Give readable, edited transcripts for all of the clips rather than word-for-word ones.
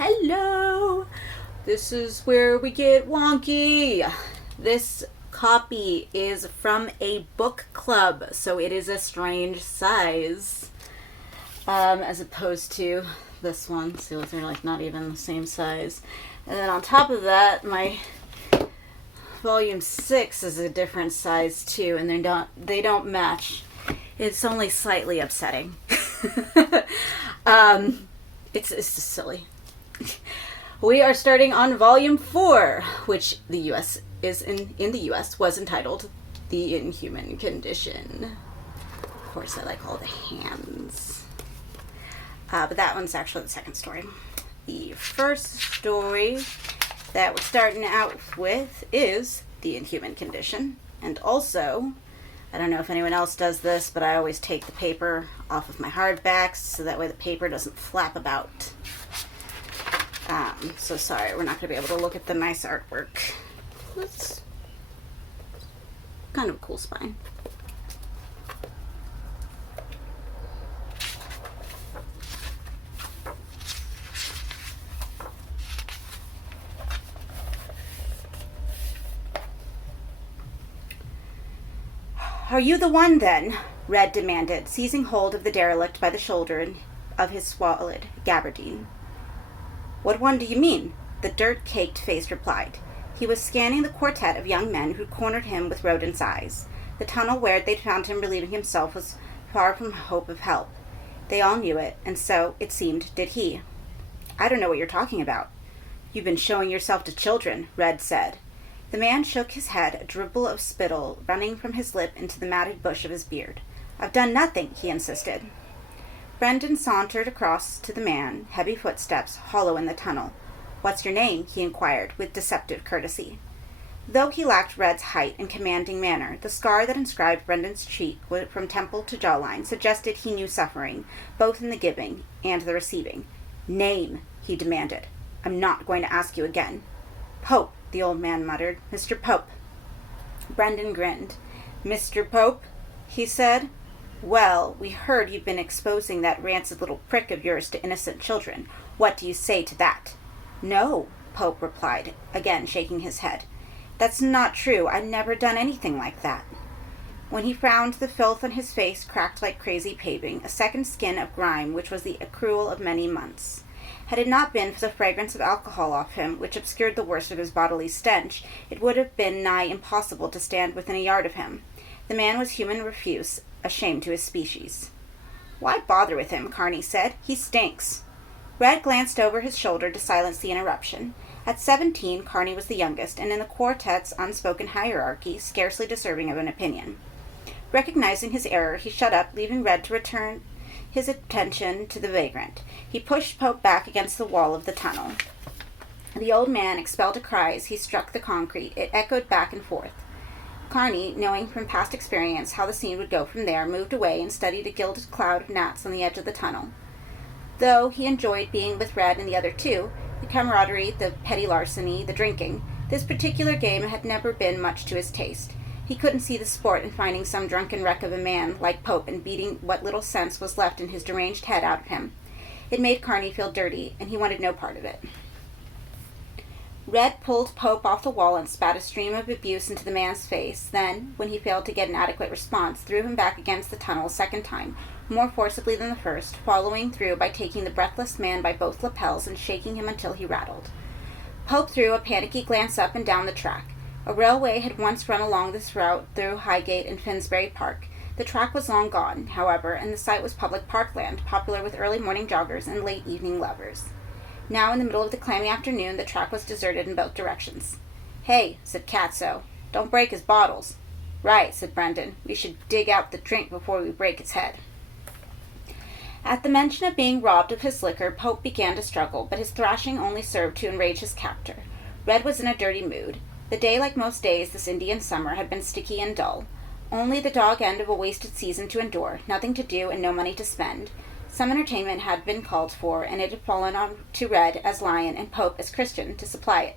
Hello! This is where we get wonky. This copy is from a book club, so it is a strange size. As opposed to this one. So they're like not even the same size. And then on top of that, my volume 6 is a different size too, and they don't match. It's only slightly upsetting. It's just silly. We are starting on volume 4, which the U.S. is in the U.S. was entitled The Inhuman Condition. Of course, I like all the hands. But that one's actually the second story. The first story that we're starting out with is The Inhuman Condition. And also, I don't know if anyone else does this, but I always take the paper off of my hardbacks so that way the paper doesn't flap about. So sorry, we're not going to be able to look at the nice artwork. It's kind of a cool spine. Are you the one, then? Red demanded, seizing hold of the derelict by the shoulder of his swallowed gabardine. What one do you mean? The dirt-caked face replied. He was scanning the quartet of young men who cornered him with rodent's eyes. The tunnel where they'd found him relieving himself was far from hope of help. They all knew it, and so, it seemed, did he. I don't know what you're talking about. You've been showing yourself to children, Red said. The man shook his head, a dribble of spittle running from his lip into the matted bush of his beard. I've done nothing, he insisted. Brendan sauntered across to the man, heavy footsteps, hollow in the tunnel. What's your name? He inquired, with deceptive courtesy. Though he lacked Red's height and commanding manner, the scar that inscribed Brendan's cheek from temple to jawline suggested he knew suffering, both in the giving and the receiving. Name, he demanded. I'm not going to ask you again. Pope, the old man muttered. Mr. Pope. Brendan grinned. Mr. Pope? He said. Well, we heard you've been exposing that rancid little prick of yours to innocent children. What do you say to that? No, Pope replied, again shaking his head. That's not true. I've never done anything like that. When he frowned, the filth on his face cracked like crazy paving, a second skin of grime which was the accrual of many months. Had it not been for the fragrance of alcohol off him, which obscured the worst of his bodily stench, it would have been nigh impossible to stand within a yard of him. The man was human refuse, a shame to his species. Why bother with him, Carney said. He stinks. Red glanced over his shoulder to silence the interruption. At 17, Carney was the youngest, and in the quartet's unspoken hierarchy, scarcely deserving of an opinion. Recognizing his error, he shut up, leaving Red to return his attention to the vagrant. He pushed Pope back against the wall of the tunnel. The old man expelled a cry as he struck the concrete. It echoed back and forth. Carney, knowing from past experience how the scene would go from there, moved away and studied a gilded cloud of gnats on the edge of the tunnel. Though he enjoyed being with Red and the other two, the camaraderie, the petty larceny, the drinking, this particular game had never been much to his taste. He couldn't see the sport in finding some drunken wreck of a man like Pope and beating what little sense was left in his deranged head out of him. It made Carney feel dirty, and he wanted no part of it. Red pulled Pope off the wall and spat a stream of abuse into the man's face, then, when he failed to get an adequate response, threw him back against the tunnel a second time, more forcibly than the first, following through by taking the breathless man by both lapels and shaking him until he rattled. Pope threw a panicky glance up and down the track. A railway had once run along this route through Highgate and Finsbury Park. The track was long gone, however, and the site was public parkland, popular with early morning joggers and late evening lovers. Now, in the middle of the clammy afternoon, the track was deserted in both directions. Hey, said Catso, don't break his bottles. Right, said Brendan. We should dig out the drink before we break his head. At the mention of being robbed of his liquor, Pope began to struggle, but his thrashing only served to enrage his captor. Red was in a dirty mood. The day, like most days this Indian summer, had been sticky and dull. Only the dog end of a wasted season to endure, nothing to do and no money to spend. Some entertainment had been called for, and it had fallen on to Red as Lion and Pope as Christian to supply it.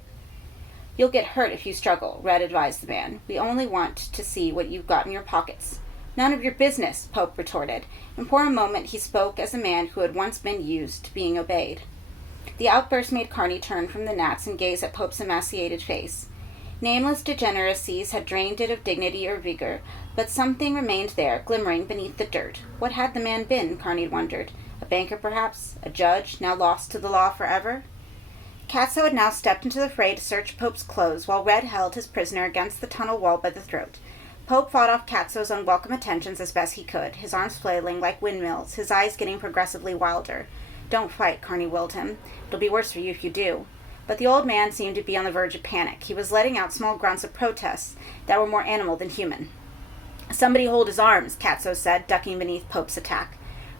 You'll get hurt if you struggle, Red advised the man. We only want to see what you've got in your pockets. None of your business, Pope retorted, and for a moment he spoke as a man who had once been used to being obeyed. The outburst made Carney turn from the gnats and gaze at Pope's emaciated face. Nameless degeneracies had drained it of dignity or vigor, but something remained there, glimmering beneath the dirt. What had the man been, Carney wondered? A banker, perhaps? A judge, now lost to the law forever? Catso had now stepped into the fray to search Pope's clothes, while Red held his prisoner against the tunnel wall by the throat. Pope fought off Catso's unwelcome attentions as best he could, his arms flailing like windmills, his eyes getting progressively wilder. "Don't fight," Carney willed him. "It'll be worse for you if you do." But the old man seemed to be on the verge of panic. He was letting out small grunts of protest that were more animal than human. "Somebody hold his arms," Catso said, ducking beneath Pope's attack.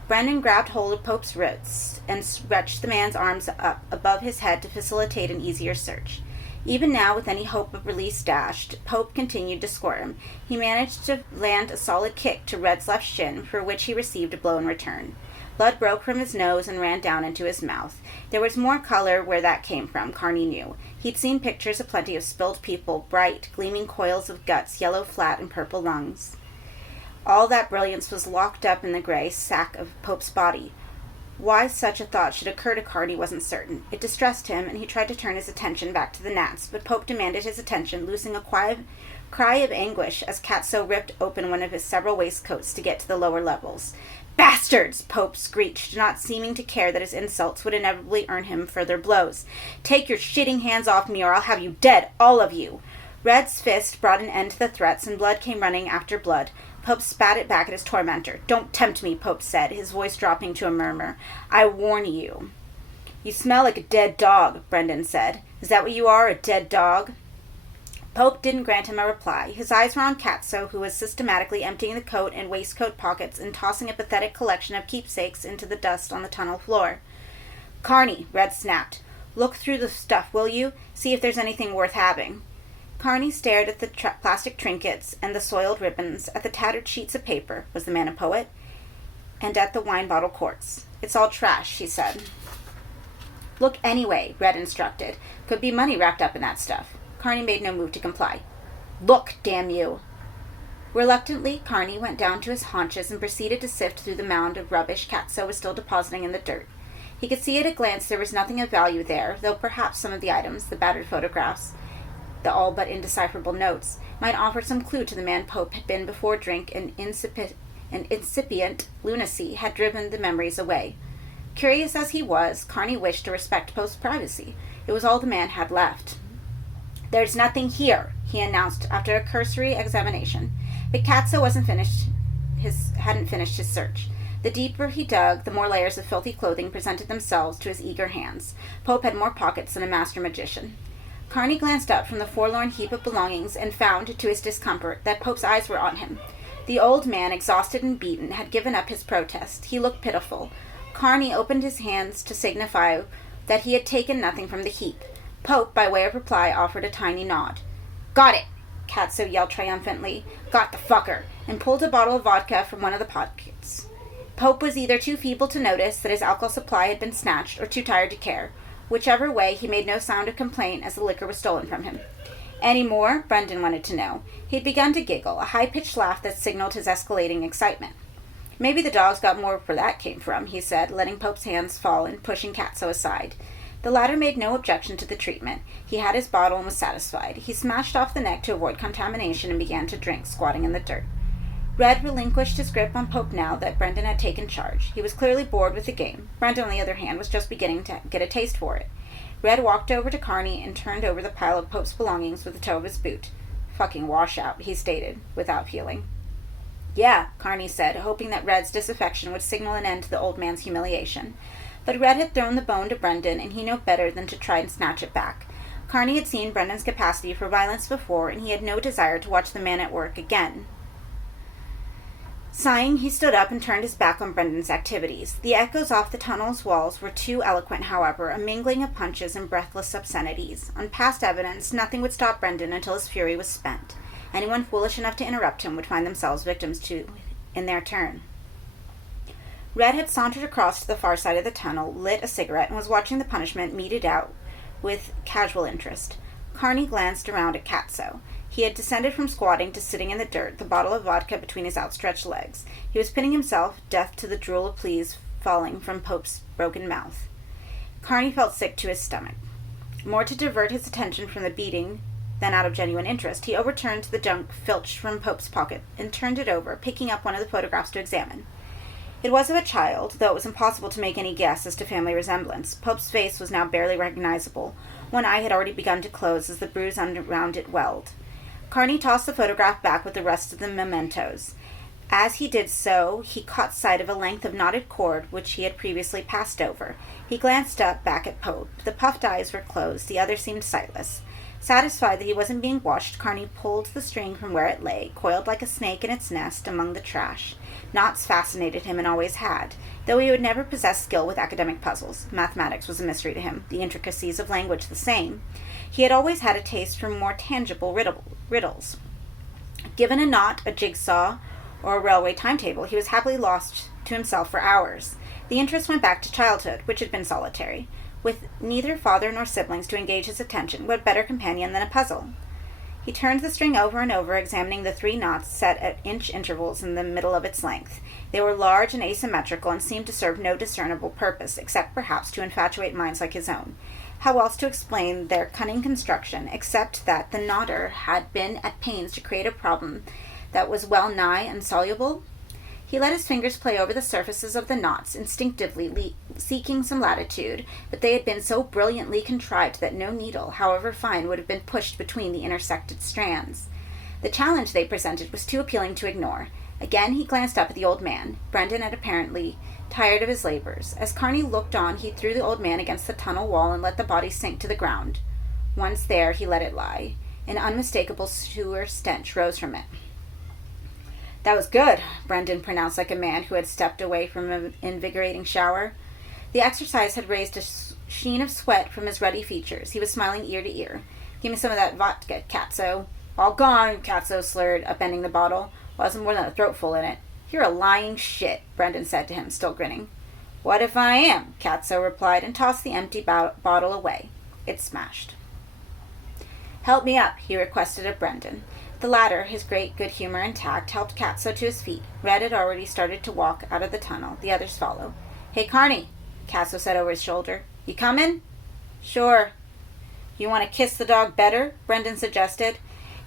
Brendan grabbed hold of Pope's wrists and stretched the man's arms up above his head to facilitate an easier search. Even now, with any hope of release dashed, Pope continued to squirm. He managed to land a solid kick to Red's left shin, for which he received a blow in return. Blood broke from his nose and ran down into his mouth. There was more color where that came from, Carney knew. He'd seen pictures of plenty of spilled people, bright, gleaming coils of guts, yellow flat and purple lungs. All that brilliance was locked up in the gray sack of Pope's body. Why such a thought should occur to Carney wasn't certain. It distressed him, and he tried to turn his attention back to the gnats, but Pope demanded his attention, loosing a cry of anguish as Catso ripped open one of his several waistcoats to get to the lower levels. "Bastards!" Pope screeched, not seeming to care that his insults would inevitably earn him further blows. "Take your shitting hands off me, or I'll have you dead, all of you!" Red's fist brought an end to the threats, and blood came running after blood. Pope spat it back at his tormentor. "Don't tempt me," Pope said, his voice dropping to a murmur. "I warn you." "You smell like a dead dog," Brendan said. "Is that what you are, a dead dog?" Pope didn't grant him a reply. His eyes were on Catso, who was systematically emptying the coat and waistcoat pockets and tossing a pathetic collection of keepsakes into the dust on the tunnel floor. "Carney," Red snapped, "look through the stuff, will you? See if there's anything worth having." Carney stared at the plastic trinkets and the soiled ribbons, at the tattered sheets of paper, was the man a poet? And at the wine bottle corks. "It's all trash," she said. "Look anyway," Red instructed. "Could be money wrapped up in that stuff." Carney made no move to comply. "Look, damn you!" Reluctantly, Carney went down to his haunches and proceeded to sift through the mound of rubbish Catso was still depositing in the dirt. He could see at a glance there was nothing of value there, though perhaps some of the items, the battered photographs, the all but indecipherable notes, might offer some clue to the man Pope had been before drink and incipient lunacy had driven the memories away. Curious as he was, Carney wished to respect Pope's privacy. It was all the man had left. "There's nothing here," he announced after a cursory examination. But Catso hadn't finished his search. The deeper he dug, the more layers of filthy clothing presented themselves to his eager hands. Pope had more pockets than a master magician. Carney glanced up from the forlorn heap of belongings and found, to his discomfort, that Pope's eyes were on him. The old man, exhausted and beaten, had given up his protest. He looked pitiful. Carney opened his hands to signify that he had taken nothing from the heap. Pope, by way of reply, offered a tiny nod. "Got it!" Catso yelled triumphantly. "Got the fucker!" and pulled a bottle of vodka from one of the pockets. Pope was either too feeble to notice that his alcohol supply had been snatched or too tired to care. Whichever way, he made no sound of complaint as the liquor was stolen from him. "Any more?" Brendan wanted to know. He'd begun to giggle, a high-pitched laugh that signaled his escalating excitement. "Maybe the dogs got more where that came from," he said, letting Pope's hands fall and pushing Catso aside. The latter made no objection to the treatment. He had his bottle and was satisfied. He smashed off the neck to avoid contamination and began to drink, squatting in the dirt. Red relinquished his grip on Pope now that Brendan had taken charge. He was clearly bored with the game. Brendan, on the other hand, was just beginning to get a taste for it. Red walked over to Carney and turned over the pile of Pope's belongings with the toe of his boot. "Fucking washout," he stated, without feeling. "Yeah," Carney said, hoping that Red's disaffection would signal an end to the old man's humiliation. But Red had thrown the bone to Brendan, and he knew better than to try and snatch it back. Carney had seen Brendan's capacity for violence before, and he had no desire to watch the man at work again. Sighing, he stood up and turned his back on Brendan's activities. The echoes off the tunnel's walls were too eloquent, however, a mingling of punches and breathless obscenities. On past evidence, nothing would stop Brendan until his fury was spent. Anyone foolish enough to interrupt him would find themselves victims in their turn. Red had sauntered across to the far side of the tunnel, lit a cigarette, and was watching the punishment meted out with casual interest. Carney glanced around at Catso. He had descended from squatting to sitting in the dirt, the bottle of vodka between his outstretched legs. He was pinning himself, deaf to the drool of pleas falling from Pope's broken mouth. Carney felt sick to his stomach. More to divert his attention from the beating than out of genuine interest, he overturned the junk filched from Pope's pocket and turned it over, picking up one of the photographs to examine. It was of a child, though it was impossible to make any guess as to family resemblance. Pope's face was now barely recognizable. One eye had already begun to close as the bruise around it welled. Carney tossed the photograph back with the rest of the mementos. As he did so, he caught sight of a length of knotted cord which he had previously passed over. He glanced up, back at Pope. The puffed eyes were closed. The other seemed sightless. Satisfied that he wasn't being watched, Carney pulled the string from where it lay, coiled like a snake in its nest among the trash. Knots fascinated him and always had, though he would never possess skill with academic puzzles. Mathematics was a mystery to him, the intricacies of language the same. He had always had a taste for more tangible riddles. Given a knot, a jigsaw, or a railway timetable, he was happily lost to himself for hours. The interest went back to childhood, which had been solitary. With neither father nor siblings to engage his attention, what better companion than a puzzle? He turned the string over and over, examining the 3 knots set at inch intervals in the middle of its length. They were large and asymmetrical and seemed to serve no discernible purpose, except perhaps to infatuate minds like his own. How else to explain their cunning construction, except that the knotter had been at pains to create a problem that was well nigh insoluble? He let his fingers play over the surfaces of the knots, instinctively seeking some latitude, but they had been so brilliantly contrived that no needle, however fine, would have been pushed between the intersected strands. The challenge they presented was too appealing to ignore. Again he glanced up at the old man. Brendan had apparently tired of his labors. As Carney looked on, he threw the old man against the tunnel wall and let the body sink to the ground. Once there, he let it lie. An unmistakable sewer stench rose from it. "That was good," Brendan pronounced like a man who had stepped away from an invigorating shower. The exercise had raised a sheen of sweat from his ruddy features. He was smiling ear to ear. "Give me some of that vodka, Katso." "All gone," Katso slurred, upending the bottle. "Wasn't more than a throatful in it." "You're a lying shit," Brendan said to him, still grinning. "What if I am?" Katso replied, and tossed the empty bottle away. It smashed. "Help me up," he requested of Brendan. The latter, his great good humor intact, helped Katso to his feet. Red had already started to walk out of the tunnel. The others followed. "Hey, Carney," Katso said over his shoulder. "You comin'?" "Sure." "You want to kiss the dog better?" Brendan suggested.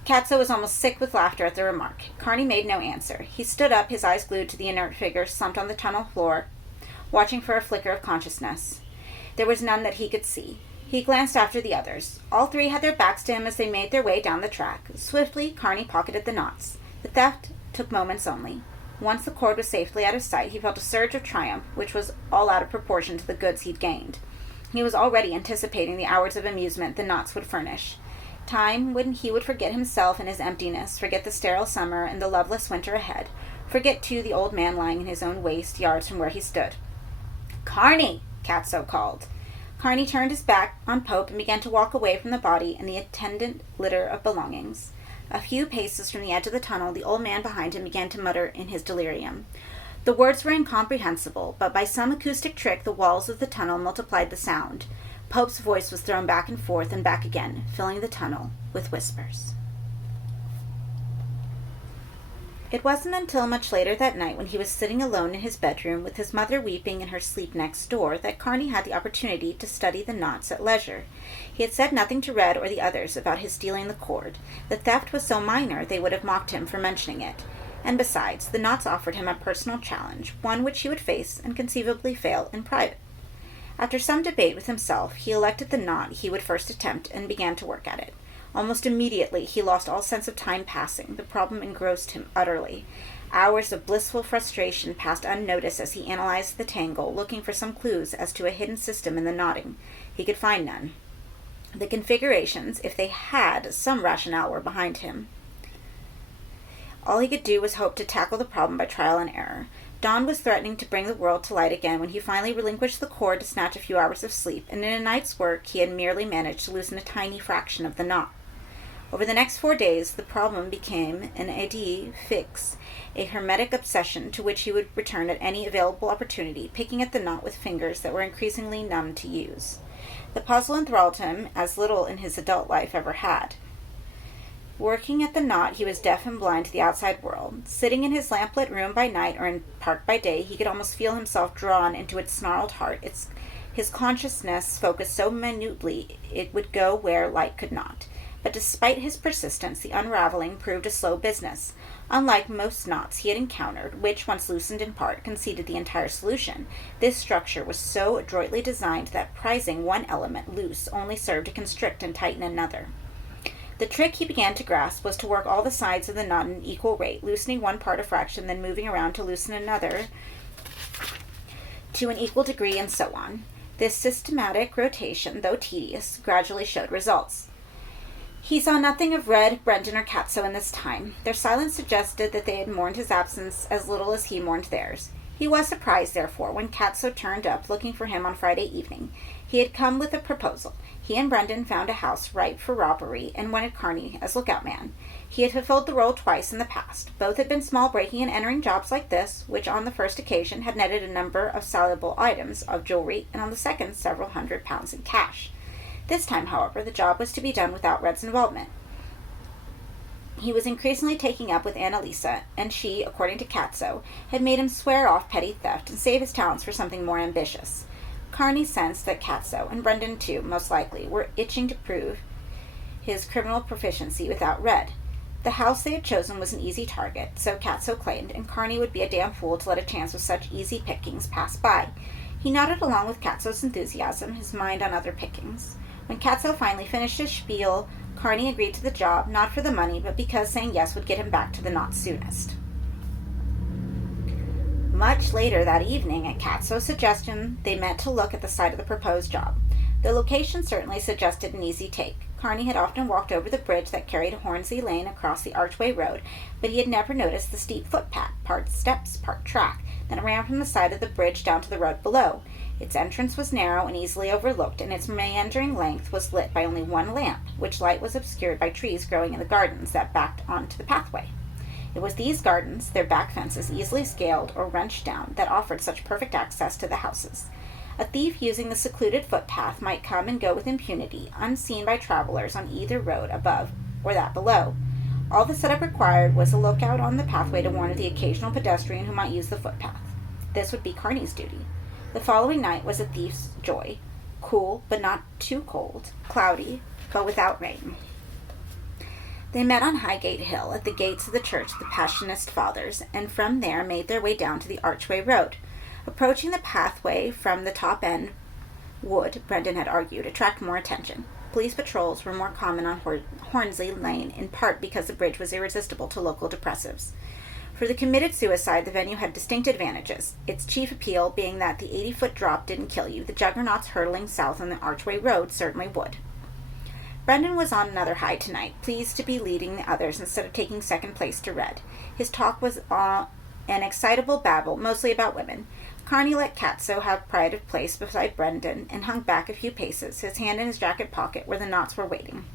Katso was almost sick with laughter at the remark. Carney made no answer. He stood up, his eyes glued to the inert figure slumped on the tunnel floor, watching for a flicker of consciousness. There was none that he could see. He glanced after the others. All 3 had their backs to him as they made their way down the track. Swiftly, Carney pocketed the knots. The theft took moments only. Once the cord was safely out of sight, he felt a surge of triumph, which was all out of proportion to the goods he'd gained. He was already anticipating the hours of amusement the knots would furnish. Time when he would forget himself and his emptiness, forget the sterile summer and the loveless winter ahead, forget, too, the old man lying in his own waste, yards from where he stood. "Carney!" Katso called. Carney turned his back on Pope and began to walk away from the body and the attendant litter of belongings. A few paces from the edge of the tunnel, the old man behind him began to mutter in his delirium. The words were incomprehensible, but by some acoustic trick the walls of the tunnel multiplied the sound. Pope's voice was thrown back and forth and back again, filling the tunnel with whispers. It wasn't until much later that night, when he was sitting alone in his bedroom with his mother weeping in her sleep next door, that Carney had the opportunity to study the knots at leisure. He had said nothing to Red or the others about his stealing the cord. The theft was so minor they would have mocked him for mentioning it. And besides, the knots offered him a personal challenge, one which he would face and conceivably fail in private. After some debate with himself, he elected the knot he would first attempt and began to work at it. Almost immediately, he lost all sense of time passing. The problem engrossed him utterly. Hours of blissful frustration passed unnoticed as he analyzed the tangle, looking for some clues as to a hidden system in the knotting. He could find none. The configurations, if they had some rationale, were behind him. All he could do was hope to tackle the problem by trial and error. Dawn was threatening to bring the world to light again when he finally relinquished the cord to snatch a few hours of sleep, and in a night's work he had merely managed to loosen a tiny fraction of the knot. Over the next 4 days, the problem became an idée fixe, a hermetic obsession to which he would return at any available opportunity, picking at the knot with fingers that were increasingly numb to use. The puzzle enthralled him as little in his adult life ever had. Working at the knot, he was deaf and blind to the outside world. Sitting in his lamp-lit room by night or in park by day, he could almost feel himself drawn into its snarled heart, its His consciousness focused so minutely it would go where light could not. But despite his persistence, the unraveling proved a slow business. Unlike most knots he had encountered, which, once loosened in part, conceded the entire solution, this structure was so adroitly designed that prizing one element loose only served to constrict and tighten another. The trick he began to grasp was to work all the sides of the knot at an equal rate, loosening one part a fraction, then moving around to loosen another to an equal degree, and so on. This systematic rotation, though tedious, gradually showed results. He saw nothing of Red, Brendan, or Katso in this time. Their silence suggested that they had mourned his absence as little as he mourned theirs. He was surprised, therefore, when Katso turned up looking for him on Friday evening. He had come with a proposal. He and Brendan found a house ripe for robbery and wanted Carney as lookout man. He had fulfilled the role twice in the past. Both had been small breaking and entering jobs like this, which on the first occasion had netted a number of salable items of jewelry, and on the second several £100 in cash. This time, however, the job was to be done without Red's involvement. He was increasingly taking up with Annalisa, and she, according to Katso, had made him swear off petty theft and save his talents for something more ambitious. Carney sensed that Katso, and Brendan too, most likely, were itching to prove his criminal proficiency without Red. The house they had chosen was an easy target, so Katso claimed, and Carney would be a damn fool to let a chance with such easy pickings pass by. He nodded along with Katso's enthusiasm, his mind on other pickings. When Katso finally finished his spiel, Carney agreed to the job, not for the money, but because saying yes would get him back to the knot soonest. Much later that evening, at Katso's suggestion, they met to look at the site of the proposed job. The location certainly suggested an easy take. Carney had often walked over the bridge that carried Hornsey Lane across the Archway Road, but he had never noticed the steep footpath, part steps, part track, that ran from the side of the bridge down to the road below. Its entrance was narrow and easily overlooked, and its meandering length was lit by only one lamp, which light was obscured by trees growing in the gardens that backed onto the pathway. It was these gardens, their back fences easily scaled or wrenched down, that offered such perfect access to the houses. A thief using the secluded footpath might come and go with impunity, unseen by travelers on either road above or that below. All the setup required was a lookout on the pathway to warn of the occasional pedestrian who might use the footpath. This would be Carney's duty. The following night was a thief's joy. Cool, but not too cold. Cloudy, but without rain. They met on Highgate Hill at the gates of the Church of the Passionist Fathers, and from there made their way down to the Archway Road. Approaching the pathway from the top end would, Brendan had argued, attract more attention. Police patrols were more common on Hornsey Lane, in part because the bridge was irresistible to local depressives. For the committed suicide, the venue had distinct advantages, its chief appeal being that the 80-foot drop didn't kill you. The juggernauts hurtling south on the Archway Road certainly would. Brendan was on another high tonight, pleased to be leading the others instead of taking second place to Red. His talk was an excitable babble, mostly about women. Carney let Katso have pride of place beside Brendan and hung back a few paces, his hand in his jacket pocket where the knots were waiting.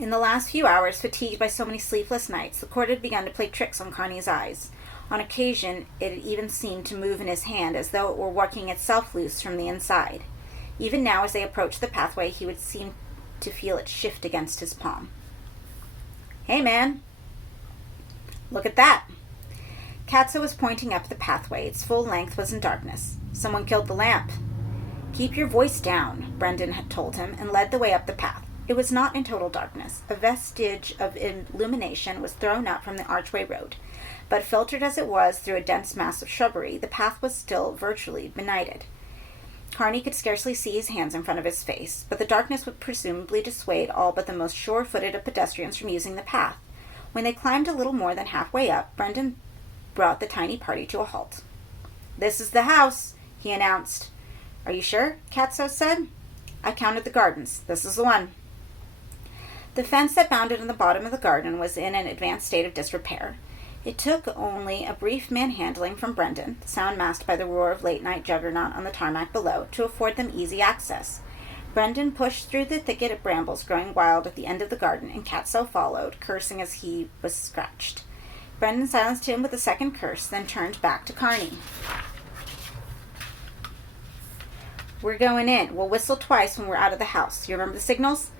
In the last few hours, fatigued by so many sleepless nights, the cord had begun to play tricks on Carney's eyes. On occasion, it had even seemed to move in his hand as though it were working itself loose from the inside. Even now, as they approached the pathway, he would seem to feel it shift against his palm. "Hey, man! Look at that!" Katso was pointing up the pathway. Its full length was in darkness. "Someone killed the lamp." "Keep your voice down," Brendan had told him, and led the way up the path. It was not in total darkness. A vestige of illumination was thrown up from the Archway Road, but filtered as it was through a dense mass of shrubbery, the path was still virtually benighted. Carney could scarcely see his hands in front of his face, but the darkness would presumably dissuade all but the most sure-footed of pedestrians from using the path. When they climbed a little more than halfway up, Brendan brought the tiny party to a halt. "This is the house," he announced. "Are you sure?" Katso said. "I counted the gardens. This is the one." The fence that bounded in the bottom of the garden was in an advanced state of disrepair. It took only a brief manhandling from Brendan, the sound masked by the roar of late-night juggernaut on the tarmac below, to afford them easy access. Brendan pushed through the thicket of brambles growing wild at the end of the garden, and Katso followed, cursing as he was scratched. Brendan silenced him with a second curse, then turned back to Carney. "We're going in. We'll whistle twice when we're out of the house. You remember the signals?"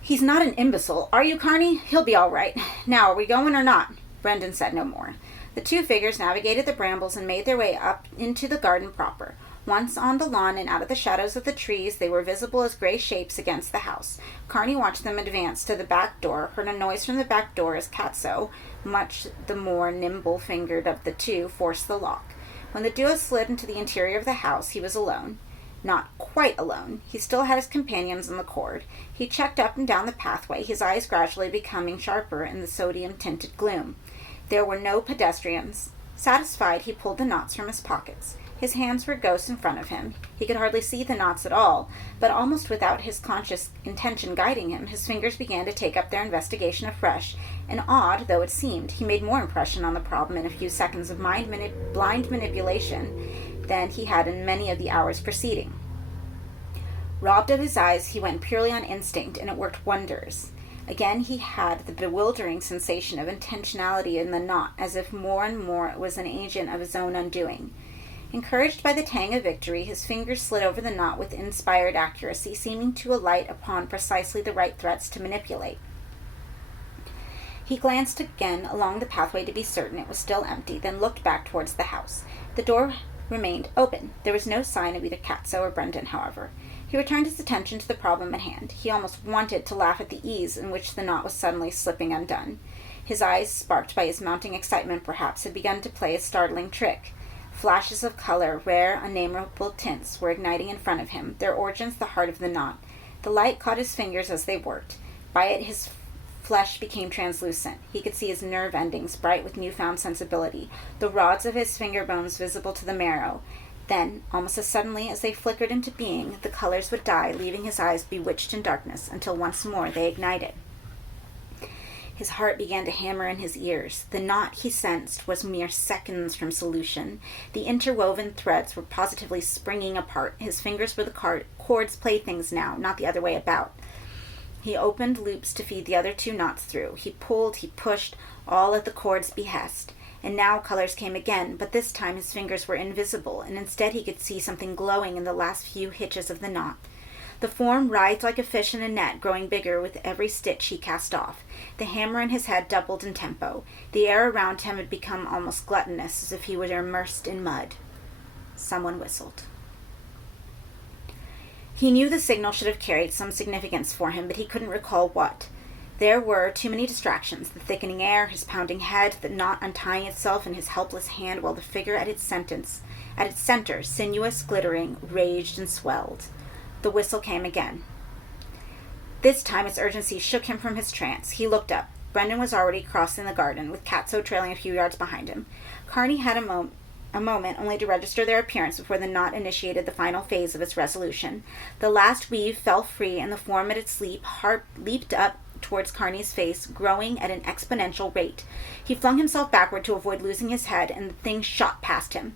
"He's not an imbecile, are you, Carney? He'll be all right. Now, are we going or not?" Brendan said no more. The two figures navigated the brambles and made their way up into the garden proper. Once on the lawn and out of the shadows of the trees, they were visible as gray shapes against the house. Carney watched them advance to the back door, heard a noise from the back door as Katso, much the more nimble-fingered of the two, forced the lock. When the duo slid into the interior of the house, he was alone. Not quite alone. He still had his companions on the cord. He checked up and down the pathway, his eyes gradually becoming sharper in the sodium-tinted gloom. There were no pedestrians. Satisfied, he pulled the knots from his pockets. His hands were ghosts in front of him. He could hardly see the knots at all, but almost without his conscious intention guiding him, his fingers began to take up their investigation afresh, and odd though it seemed, he made more impression on the problem in a few seconds of blind manipulation than he had in many of the hours preceding. Robbed of his eyes, he went purely on instinct, and it worked wonders. Again he had the bewildering sensation of intentionality in the knot, as if more and more it was an agent of his own undoing. Encouraged by the tang of victory, his fingers slid over the knot with inspired accuracy, seeming to alight upon precisely the right threads to manipulate. He glanced again along the pathway to be certain it was still empty, then looked back towards the house. The door remained open. There was no sign of either Katso or Brendan, however. He returned his attention to the problem at hand. He almost wanted to laugh at the ease in which the knot was suddenly slipping undone. His eyes, sparked by his mounting excitement perhaps, had begun to play a startling trick. Flashes of color, rare, unnameable tints, were igniting in front of him, their origins the heart of the knot. The light caught his fingers as they worked. By it his flesh became translucent. He could see his nerve endings, bright with newfound sensibility, the rods of his finger bones visible to the marrow. Then, almost as suddenly as they flickered into being, the colors would die, leaving his eyes bewitched in darkness, until once more they ignited. His heart began to hammer in his ears. The knot, he sensed, was mere seconds from solution. The interwoven threads were positively springing apart. His fingers were the cord's playthings now, not the other way about. He opened loops to feed the other two knots through. He pulled, he pushed, all at the cord's behest. And now colors came again, but this time his fingers were invisible, and instead he could see something glowing in the last few hitches of the knot. The form writhed like a fish in a net, growing bigger with every stitch he cast off. The hammer in his head doubled in tempo. The air around him had become almost gluttonous, as if he were immersed in mud. Someone whistled. He knew the signal should have carried some significance for him, but he couldn't recall what. There were too many distractions, the thickening air, his pounding head, the knot untying itself in his helpless hand, while the figure at its center, sinuous, glittering, raged and swelled. The whistle came again. This time its urgency shook him from his trance. He looked up. Brendan was already crossing the garden, with Katso trailing a few yards behind him. Carney had a moment only to register their appearance before the knot initiated the final phase of its resolution. The last weave fell free, and the form at its leaped up towards Carney's face, growing at an exponential rate. He flung himself backward to avoid losing his head, and the thing shot past him.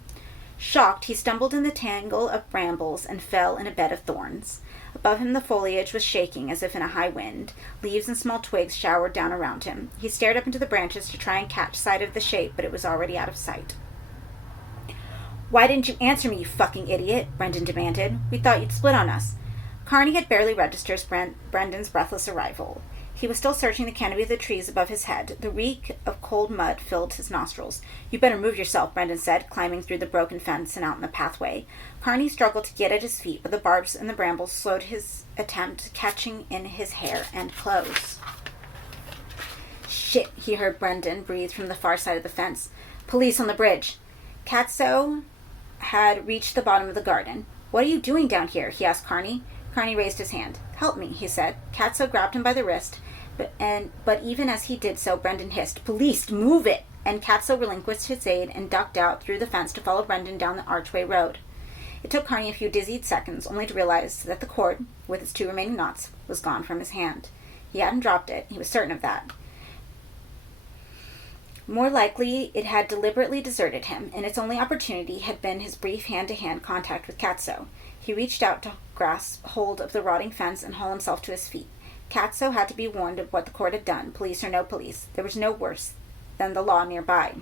Shocked, he stumbled in the tangle of brambles and fell in a bed of thorns. Above him the foliage was shaking as if in a high wind. Leaves and small twigs showered down around him. He stared up into the branches to try and catch sight of the shape, but it was already out of sight. "Why didn't you answer me, you fucking idiot?" Brendan demanded. "We thought you'd split on us." Carney had barely registered Brendan's breathless arrival. He was still searching the canopy of the trees above his head. The reek of cold mud filled his nostrils. "You better move yourself," Brendan said, climbing through the broken fence and out in the pathway. Carney struggled to get at his feet, but the barbs and the brambles slowed his attempt, catching in his hair and clothes. "Shit," he heard Brendan breathe from the far side of the fence. "Police on the bridge." Katso had reached the bottom of the garden. "What are you doing down here?" he asked Carney. Carney raised his hand. "Help me," he said. Katso grabbed him by the wrist, but even as he did so, Brendan hissed, "Police, move it!" And Katso relinquished his aid and ducked out through the fence to follow Brendan down the archway road. It took Carney a few dizzied seconds, only to realize that the cord, with its two remaining knots, was gone from his hand. He hadn't dropped it. He was certain of that. More likely, it had deliberately deserted him, and its only opportunity had been his brief hand-to-hand contact with Katso. He reached out to grasp hold of the rotting fence and haul himself to his feet. Katso had to be warned of what the court had done, police or no police. There was no worse than the law nearby.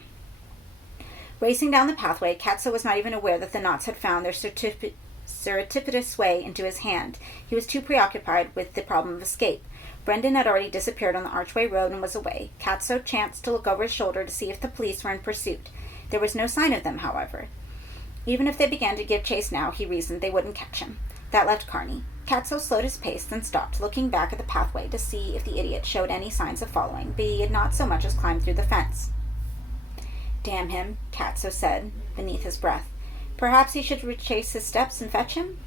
Racing down the pathway, Katso was not even aware that the knots had found their surreptitious way into his hand. He was too preoccupied with the problem of escape. Brendan had already disappeared on the archway road and was away. Katso chanced to look over his shoulder to see if the police were in pursuit. There was no sign of them, however. Even if they began to give chase now, he reasoned, they wouldn't catch him. That left Carney. Katso slowed his pace, then stopped, looking back at the pathway to see if the idiot showed any signs of following, but he had not so much as climbed through the fence. "Damn him," Katso said, beneath his breath. Perhaps he should retrace his steps and fetch him?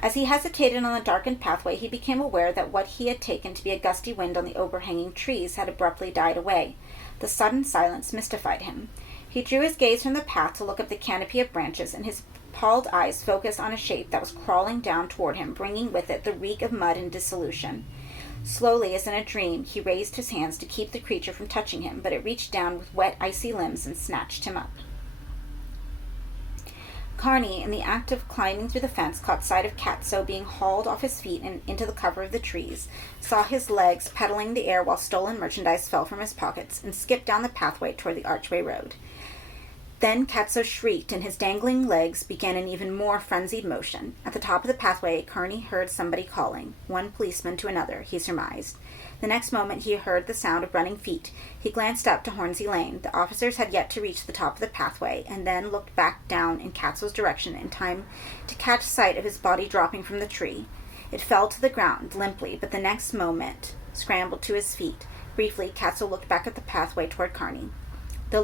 As he hesitated on the darkened pathway, he became aware that what he had taken to be a gusty wind on the overhanging trees had abruptly died away. The sudden silence mystified him. He drew his gaze from the path to look up the canopy of branches, and his appalled eyes focused on a shape that was crawling down toward him, bringing with it the reek of mud and dissolution. Slowly, as in a dream, he raised his hands to keep the creature from touching him, but it reached down with wet, icy limbs and snatched him up. Carney, in the act of climbing through the fence, caught sight of Katso being hauled off his feet and into the cover of the trees, saw his legs pedaling the air while stolen merchandise fell from his pockets, and skipped down the pathway toward the archway road. Then Katso shrieked, and his dangling legs began an even more frenzied motion. At the top of the pathway, Carney heard somebody calling, one policeman to another, he surmised. The next moment he heard the sound of running feet. He glanced up to Hornsey Lane. The officers had yet to reach the top of the pathway, and then looked back down in Katso's direction in time to catch sight of his body dropping from the tree. It fell to the ground, limply, but the next moment scrambled to his feet. Briefly, Katso looked back at the pathway toward Carney. The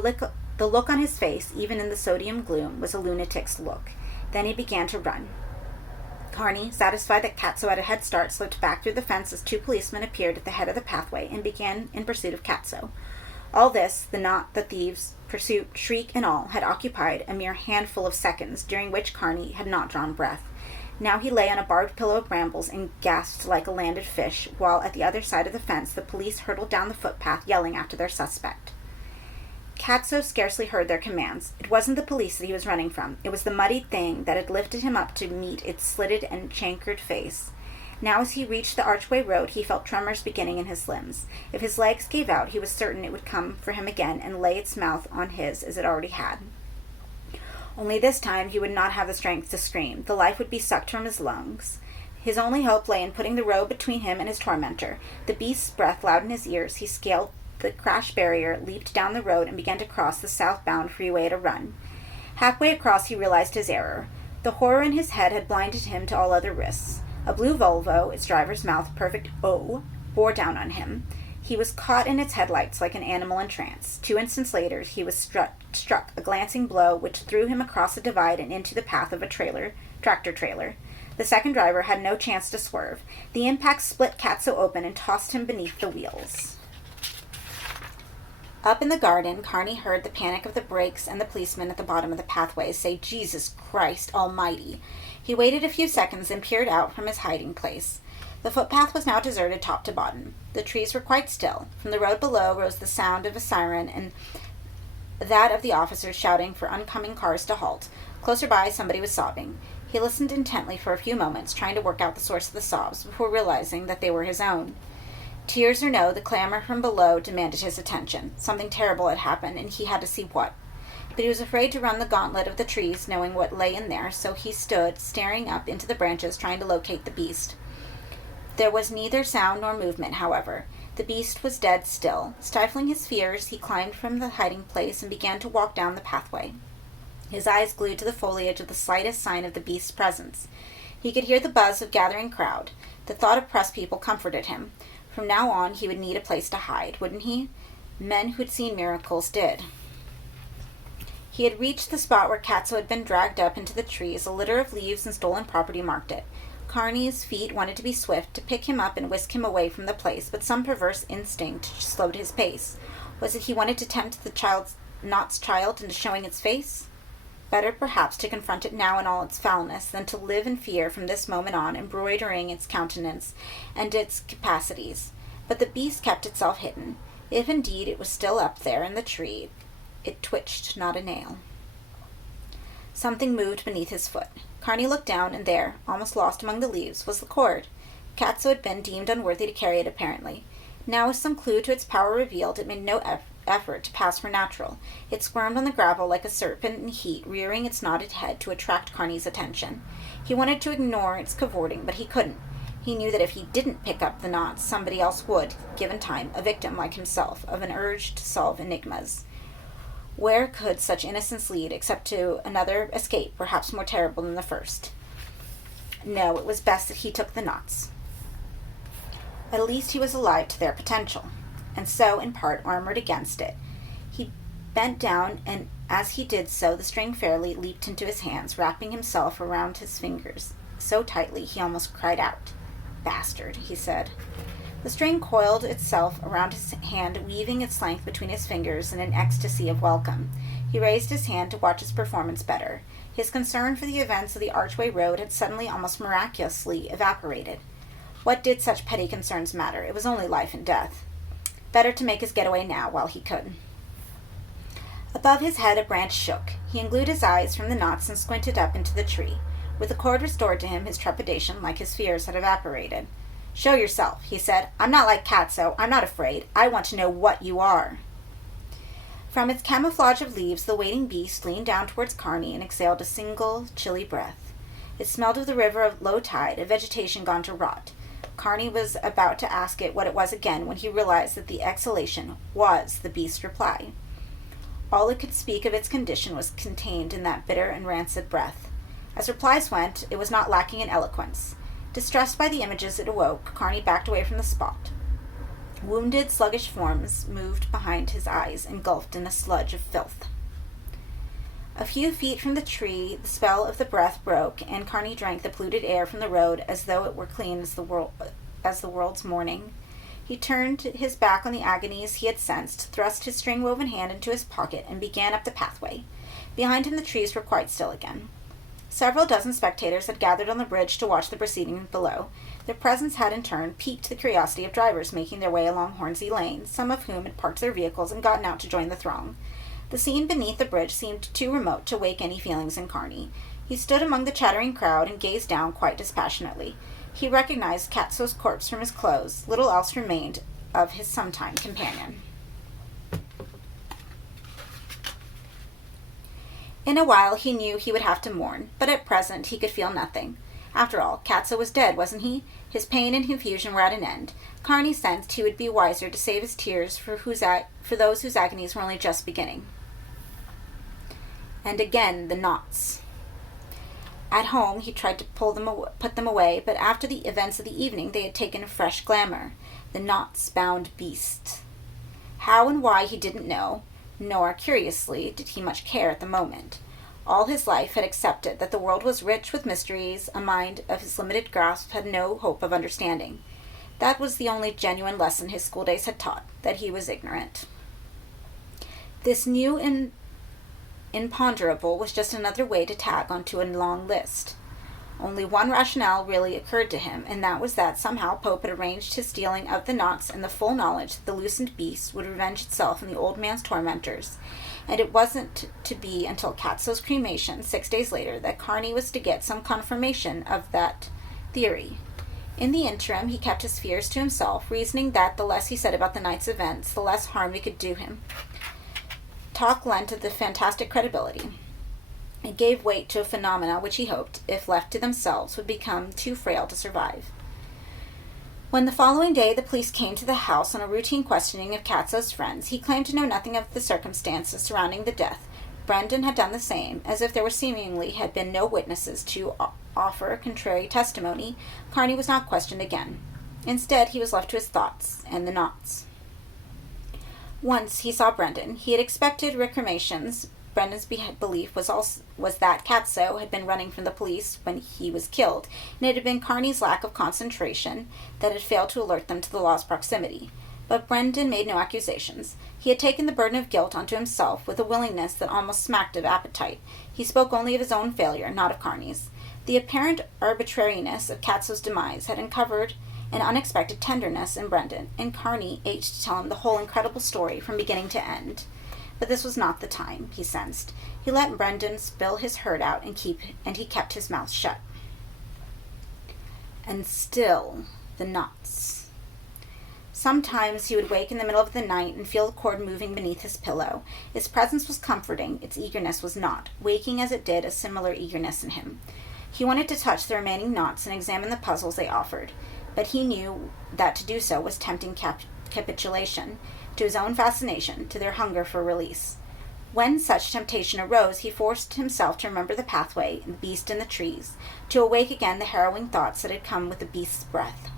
look on his face, even in the sodium gloom, was a lunatic's look. Then he began to run. Carney, satisfied that Katso had a head start, slipped back through the fence as two policemen appeared at the head of the pathway and began in pursuit of Katso. All this, the knot, the thieves, pursuit, shriek, and all, had occupied a mere handful of seconds, during which Carney had not drawn breath. Now he lay on a barbed pillow of brambles and gasped like a landed fish, while at the other side of the fence the police hurtled down the footpath, yelling after their suspect. Katso scarcely heard their commands. It wasn't the police that he was running from. It was the muddied thing that had lifted him up to meet its slitted and chancred face. Now as he reached the archway road, he felt tremors beginning in his limbs. If his legs gave out, he was certain it would come for him again and lay its mouth on his as it already had. Only this time he would not have the strength to scream. The life would be sucked from his lungs. His only hope lay in putting the road between him and his tormentor. The beast's breath loud in his ears, he scaled the crash barrier, leaped down the road, and began to cross the southbound freeway at a run. Halfway across, he realized his error. The horror in his head had blinded him to all other risks. A blue Volvo, its driver's mouth perfect O, bore down on him. He was caught in its headlights like an animal in trance. 2 instants later, he was struck a glancing blow which threw him across a divide and into the path of a tractor trailer. The second driver had no chance to swerve. The impact split Katso open and tossed him beneath the wheels. Up in the garden, Carney heard the panic of the brakes and the policeman at the bottom of the pathway say, "Jesus Christ Almighty." He waited a few seconds and peered out from his hiding place. The footpath was now deserted top to bottom. The trees were quite still. From the road below rose the sound of a siren and that of the officers shouting for oncoming cars to halt. Closer by, somebody was sobbing. He listened intently for a few moments, trying to work out the source of the sobs, before realizing that they were his own. Tears or no, the clamor from below demanded his attention. Something terrible had happened, and he had to see what. But he was afraid to run the gauntlet of the trees, knowing what lay in there, so he stood, staring up into the branches, trying to locate the beast. There was neither sound nor movement, however. The beast was dead still. Stifling his fears, he climbed from the hiding place and began to walk down the pathway, his eyes glued to the foliage of the slightest sign of the beast's presence. He could hear the buzz of gathering crowd. The thought of press people comforted him. From now on, he would need a place to hide, wouldn't he? Men who'd seen miracles did. He had reached the spot where Katso had been dragged up into the trees. A litter of leaves and stolen property marked it. Carney's feet wanted to be swift, to pick him up and whisk him away from the place, but some perverse instinct slowed his pace. Was it he wanted to tempt the Knot's child into showing its face? Better perhaps to confront it now in all its foulness than to live in fear from this moment on, embroidering its countenance and its capacities. But the beast kept itself hidden. If indeed it was still up there in the tree, it twitched not a nail. Something moved beneath his foot. Carney looked down, and there, almost lost among the leaves, was the cord. Katso had been deemed unworthy to carry it, apparently. Now, with some clue to its power revealed, it made no effort to pass for natural. It squirmed on the gravel like a serpent in heat, rearing its knotted head to attract Carney's attention. He wanted to ignore its cavorting, but he couldn't. He knew that if he didn't pick up the knots, somebody else would, given time, a victim like himself, of an urge to solve enigmas. Where could such innocence lead except to another escape, perhaps more terrible than the first? No, it was best that he took the knots. At least he was alive to their potential, and so, in part, armored against it. He bent down, and as he did so, the string fairly leaped into his hands, wrapping himself around his fingers so tightly he almost cried out. "Bastard," he said. The string coiled itself around his hand, weaving its length between his fingers in an ecstasy of welcome. He raised his hand to watch his performance better. His concern for the events of the Archway Road had suddenly almost miraculously evaporated. What did such petty concerns matter? It was only life and death. Better to make his getaway now while he could. Above his head a branch shook. He unglued his eyes from the knots and squinted up into the tree. With the cord restored to him, his trepidation, like his fears, had evaporated. "Show yourself," he said. "I'm not like Catso. I'm not afraid. I want to know what you are." From its camouflage of leaves, the waiting beast leaned down towards Carney and exhaled a single, chilly breath. It smelled of the river of low tide, of vegetation gone to rot. Carney was about to ask it what it was again when he realized that the exhalation was the beast's reply. All it could speak of its condition was contained in that bitter and rancid breath. As replies went, it was not lacking in eloquence. Distressed by the images it awoke, Carney backed away from the spot. Wounded, sluggish forms moved behind his eyes, engulfed in a sludge of filth. A few feet from the tree, the spell of the breath broke, and Carney drank the polluted air from the road as though it were clean as the world's morning. He turned his back on the agonies he had sensed, thrust his string-woven hand into his pocket, and began up the pathway. Behind him the trees were quite still again. Several dozen spectators had gathered on the bridge to watch the proceedings below. Their presence had, in turn, piqued the curiosity of drivers making their way along Hornsey Lane, some of whom had parked their vehicles and gotten out to join the throng. The scene beneath the bridge seemed too remote to wake any feelings in Carney. He stood among the chattering crowd and gazed down quite dispassionately. He recognized Catso's corpse from his clothes. Little else remained of his sometime companion. In a while he knew he would have to mourn, but at present he could feel nothing. After all, Catso was dead, wasn't he? His pain and confusion were at an end. Carney sensed he would be wiser to save his tears for those whose agonies were only just beginning. And again the knots. At home he tried to put them away, but after the events of the evening they had taken a fresh glamour. The knots-bound beast. How and why he didn't know, nor, curiously, did he much care at the moment. All his life had accepted that the world was rich with mysteries a mind of his limited grasp had no hope of understanding. That was the only genuine lesson his schooldays had taught, that he was ignorant. This new imponderable was just another way to tag onto a long list. Only one rationale really occurred to him, and that was that somehow Pope had arranged his stealing of the knots in the full knowledge that the loosened beast would revenge itself on the old man's tormentors, and it wasn't to be until Catso's cremation 6 days later that Carney was to get some confirmation of that theory. In the interim, he kept his fears to himself, reasoning that the less he said about the night's events, the less harm he could do him. Talk lent the fantastic credibility. It gave weight to phenomena which he hoped, if left to themselves, would become too frail to survive. When the following day the police came to the house on a routine questioning of Catso's friends, he claimed to know nothing of the circumstances surrounding the death. Brendan had done the same. As if there were seemingly had been no witnesses to offer contrary testimony, Carney was not questioned again. Instead, he was left to his thoughts and the knots. Once he saw Brendan. He had expected recriminations. Brendan's belief was that Catso had been running from the police when he was killed, and it had been Carney's lack of concentration that had failed to alert them to the law's proximity. But Brendan made no accusations. He had taken the burden of guilt onto himself with a willingness that almost smacked of appetite. He spoke only of his own failure, not of Carney's. The apparent arbitrariness of Catso's demise had uncovered an unexpected tenderness in Brendan, and Carney ached to tell him the whole incredible story from beginning to end. But this was not the time, he sensed. He let Brendan spill his hurt out and he kept his mouth shut. And still, the knots. Sometimes he would wake in the middle of the night and feel the cord moving beneath his pillow. Its presence was comforting, its eagerness was not, waking as it did a similar eagerness in him. He wanted to touch the remaining knots and examine the puzzles they offered, but he knew that to do so was tempting capitulation, to his own fascination, to their hunger for release. When such temptation arose, he forced himself to remember the pathway and the beast in the trees, to awake again the harrowing thoughts that had come with the beast's breath.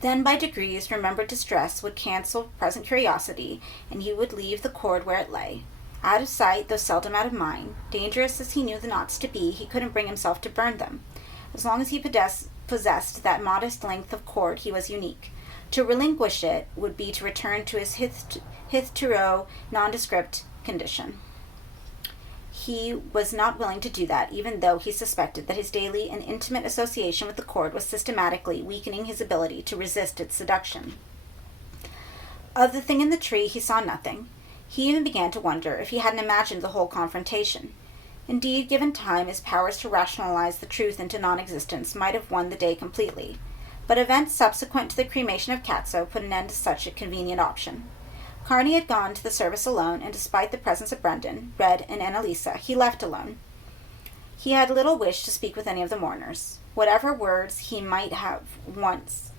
Then, by degrees, remembered distress would cancel present curiosity, and he would leave the cord where it lay. Out of sight, though seldom out of mind, dangerous as he knew the knots to be, he couldn't bring himself to burn them. As long as he possessed that modest length of cord, he was unique. To relinquish it would be to return to his hitherto nondescript condition. He was not willing to do that, even though he suspected that his daily and intimate association with the cord was systematically weakening his ability to resist its seduction. Of the thing in the tree, he saw nothing. He even began to wonder if he hadn't imagined the whole confrontation. Indeed, given time, his powers to rationalize the truth into non-existence might have won the day completely. But events subsequent to the cremation of Katso put an end to such a convenient option. Carney had gone to the service alone, and despite the presence of Brendan, Red, and Annalisa, he left alone. He had little wish to speak with any of the mourners. Whatever words he might have once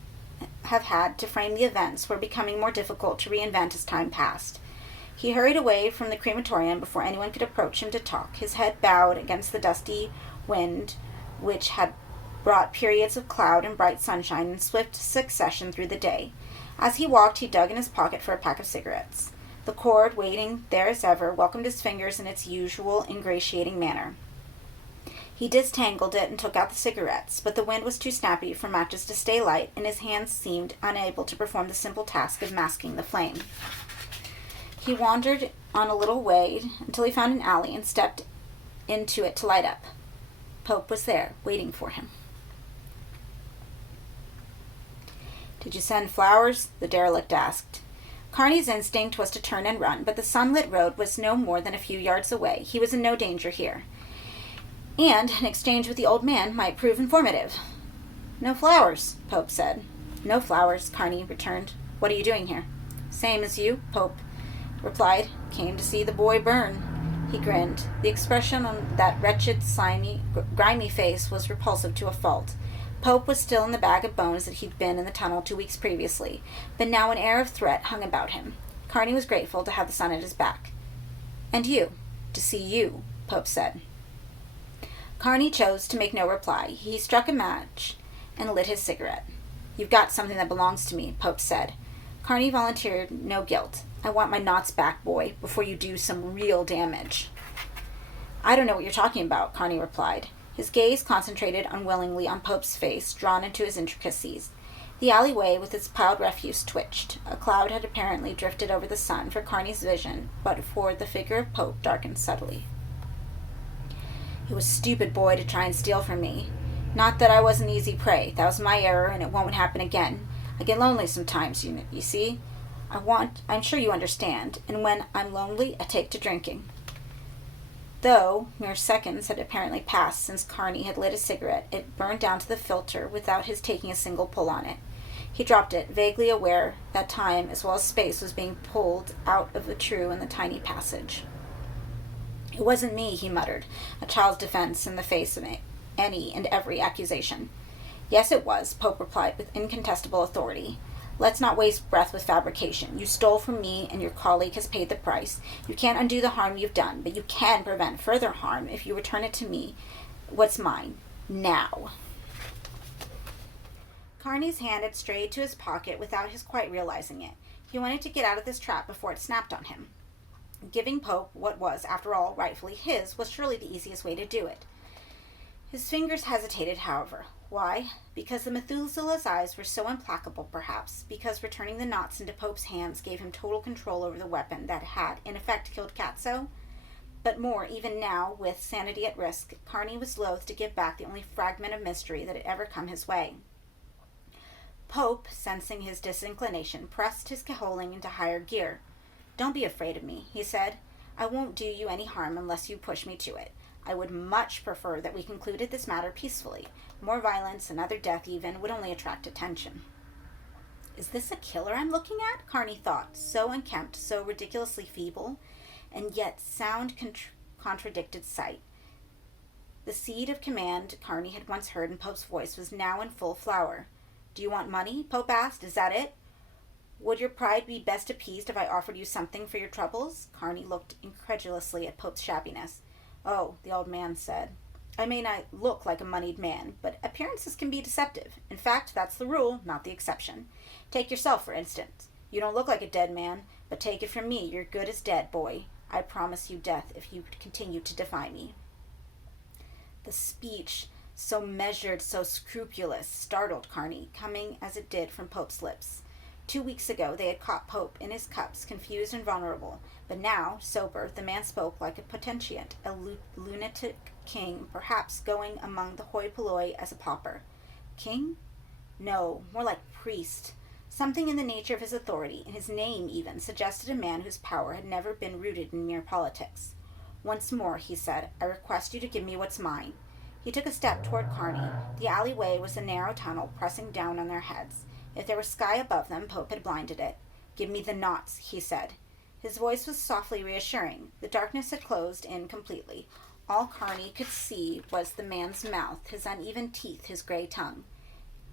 have had to frame the events were becoming more difficult to reinvent as time passed. He hurried away from the crematorium before anyone could approach him to talk, his head bowed against the dusty wind, which had brought periods of cloud and bright sunshine in swift succession through the day. As he walked, he dug in his pocket for a pack of cigarettes. The cord, waiting there as ever, welcomed his fingers in its usual ingratiating manner. He disentangled it and took out the cigarettes, but the wind was too snappy for matches to stay light, and his hands seemed unable to perform the simple task of masking the flame. He wandered on a little way until he found an alley and stepped into it to light up. Pope was there, waiting for him. "Did you send flowers?" the derelict asked. Carney's instinct was to turn and run, but the sunlit road was no more than a few yards away. He was in no danger here. And an exchange with the old man might prove informative. "No flowers," Pope said. "No flowers," Carney returned. "What are you doing here?" "Same as you," Pope replied. "Came to see the boy burn." He grinned. The expression on that wretched, slimy, grimy face was repulsive to a fault. Pope was still in the bag of bones that he'd been in the tunnel 2 weeks previously, but now an air of threat hung about him. Carney was grateful to have the sun at his back. "And you, to see you," Pope said. Carney chose to make no reply. He struck a match and lit his cigarette. "You've got something that belongs to me," Pope said. Carney volunteered no guilt. "I want my knots back, boy, before you do some real damage." "I don't know what you're talking about," Carney replied. His gaze concentrated unwillingly on Pope's face, drawn into his intricacies. The alleyway with its piled refuse twitched. A cloud had apparently drifted over the sun for Carney's vision, but for the figure of Pope darkened subtly. "It was stupid, boy, to try and steal from me. Not that I was an easy prey. That was my error, and it won't happen again. I get lonely sometimes, you see. I'm sure you understand, and when I'm lonely, I take to drinking." Though mere seconds had apparently passed since Carney had lit a cigarette, it burned down to the filter without his taking a single pull on it. He dropped it, vaguely aware that time as well as space was being pulled out of the true in the tiny passage. "It wasn't me," he muttered, a child's defense in the face of any and every accusation. "Yes, it was," Pope replied with incontestable authority. "Let's not waste breath with fabrication. You stole from me, and your colleague has paid the price. You can't undo the harm you've done, but you can prevent further harm if you return it to me. What's mine. Now." Carney's hand had strayed to his pocket without his quite realizing it. He wanted to get out of this trap before it snapped on him. Giving Pope what was, after all, rightfully his was surely the easiest way to do it. His fingers hesitated, however. Why? Because the Methuselah's eyes were so implacable, perhaps. Because returning the knots into Pope's hands gave him total control over the weapon that had, in effect, killed Katso. But more, even now, with sanity at risk, Carney was loath to give back the only fragment of mystery that had ever come his way. Pope, sensing his disinclination, pressed his cajoling into higher gear. "Don't be afraid of me," he said. "I won't do you any harm unless you push me to it. I would much prefer that we concluded this matter peacefully. More violence, another death even, would only attract attention." "Is this a killer I'm looking at?" Carney thought, so unkempt, so ridiculously feeble, and yet sound contradicted sight. The seed of command Carney had once heard in Pope's voice was now in full flower. "Do you want money?" Pope asked. "Is that it?" Would your pride be best appeased if I offered you something for your troubles? Carney looked incredulously at Pope's shabbiness. Oh, the old man said. I may not look like a moneyed man, but appearances can be deceptive. In fact, that's the rule, not the exception. Take yourself, for instance. You don't look like a dead man, but take it from me, you're good as dead, boy. I promise you death if you continue to defy me. The speech, so measured, so scrupulous, startled Carney, coming as it did from Pope's lips. 2 weeks ago they had caught Pope in his cups, confused and vulnerable, but now, sober, the man spoke like a potentiate, a lunatic king, perhaps going among the hoi polloi as a pauper. King? No, more like priest. Something in the nature of his authority, in his name even, suggested a man whose power had never been rooted in mere politics. Once more, he said, I request you to give me what's mine. He took a step toward Carney. The alleyway was a narrow tunnel pressing down on their heads. If there was sky above them, Pope had blinded it. Give me the knots, he said. His voice was softly reassuring. The darkness had closed in completely. All Carney could see was the man's mouth, his uneven teeth, his gray tongue.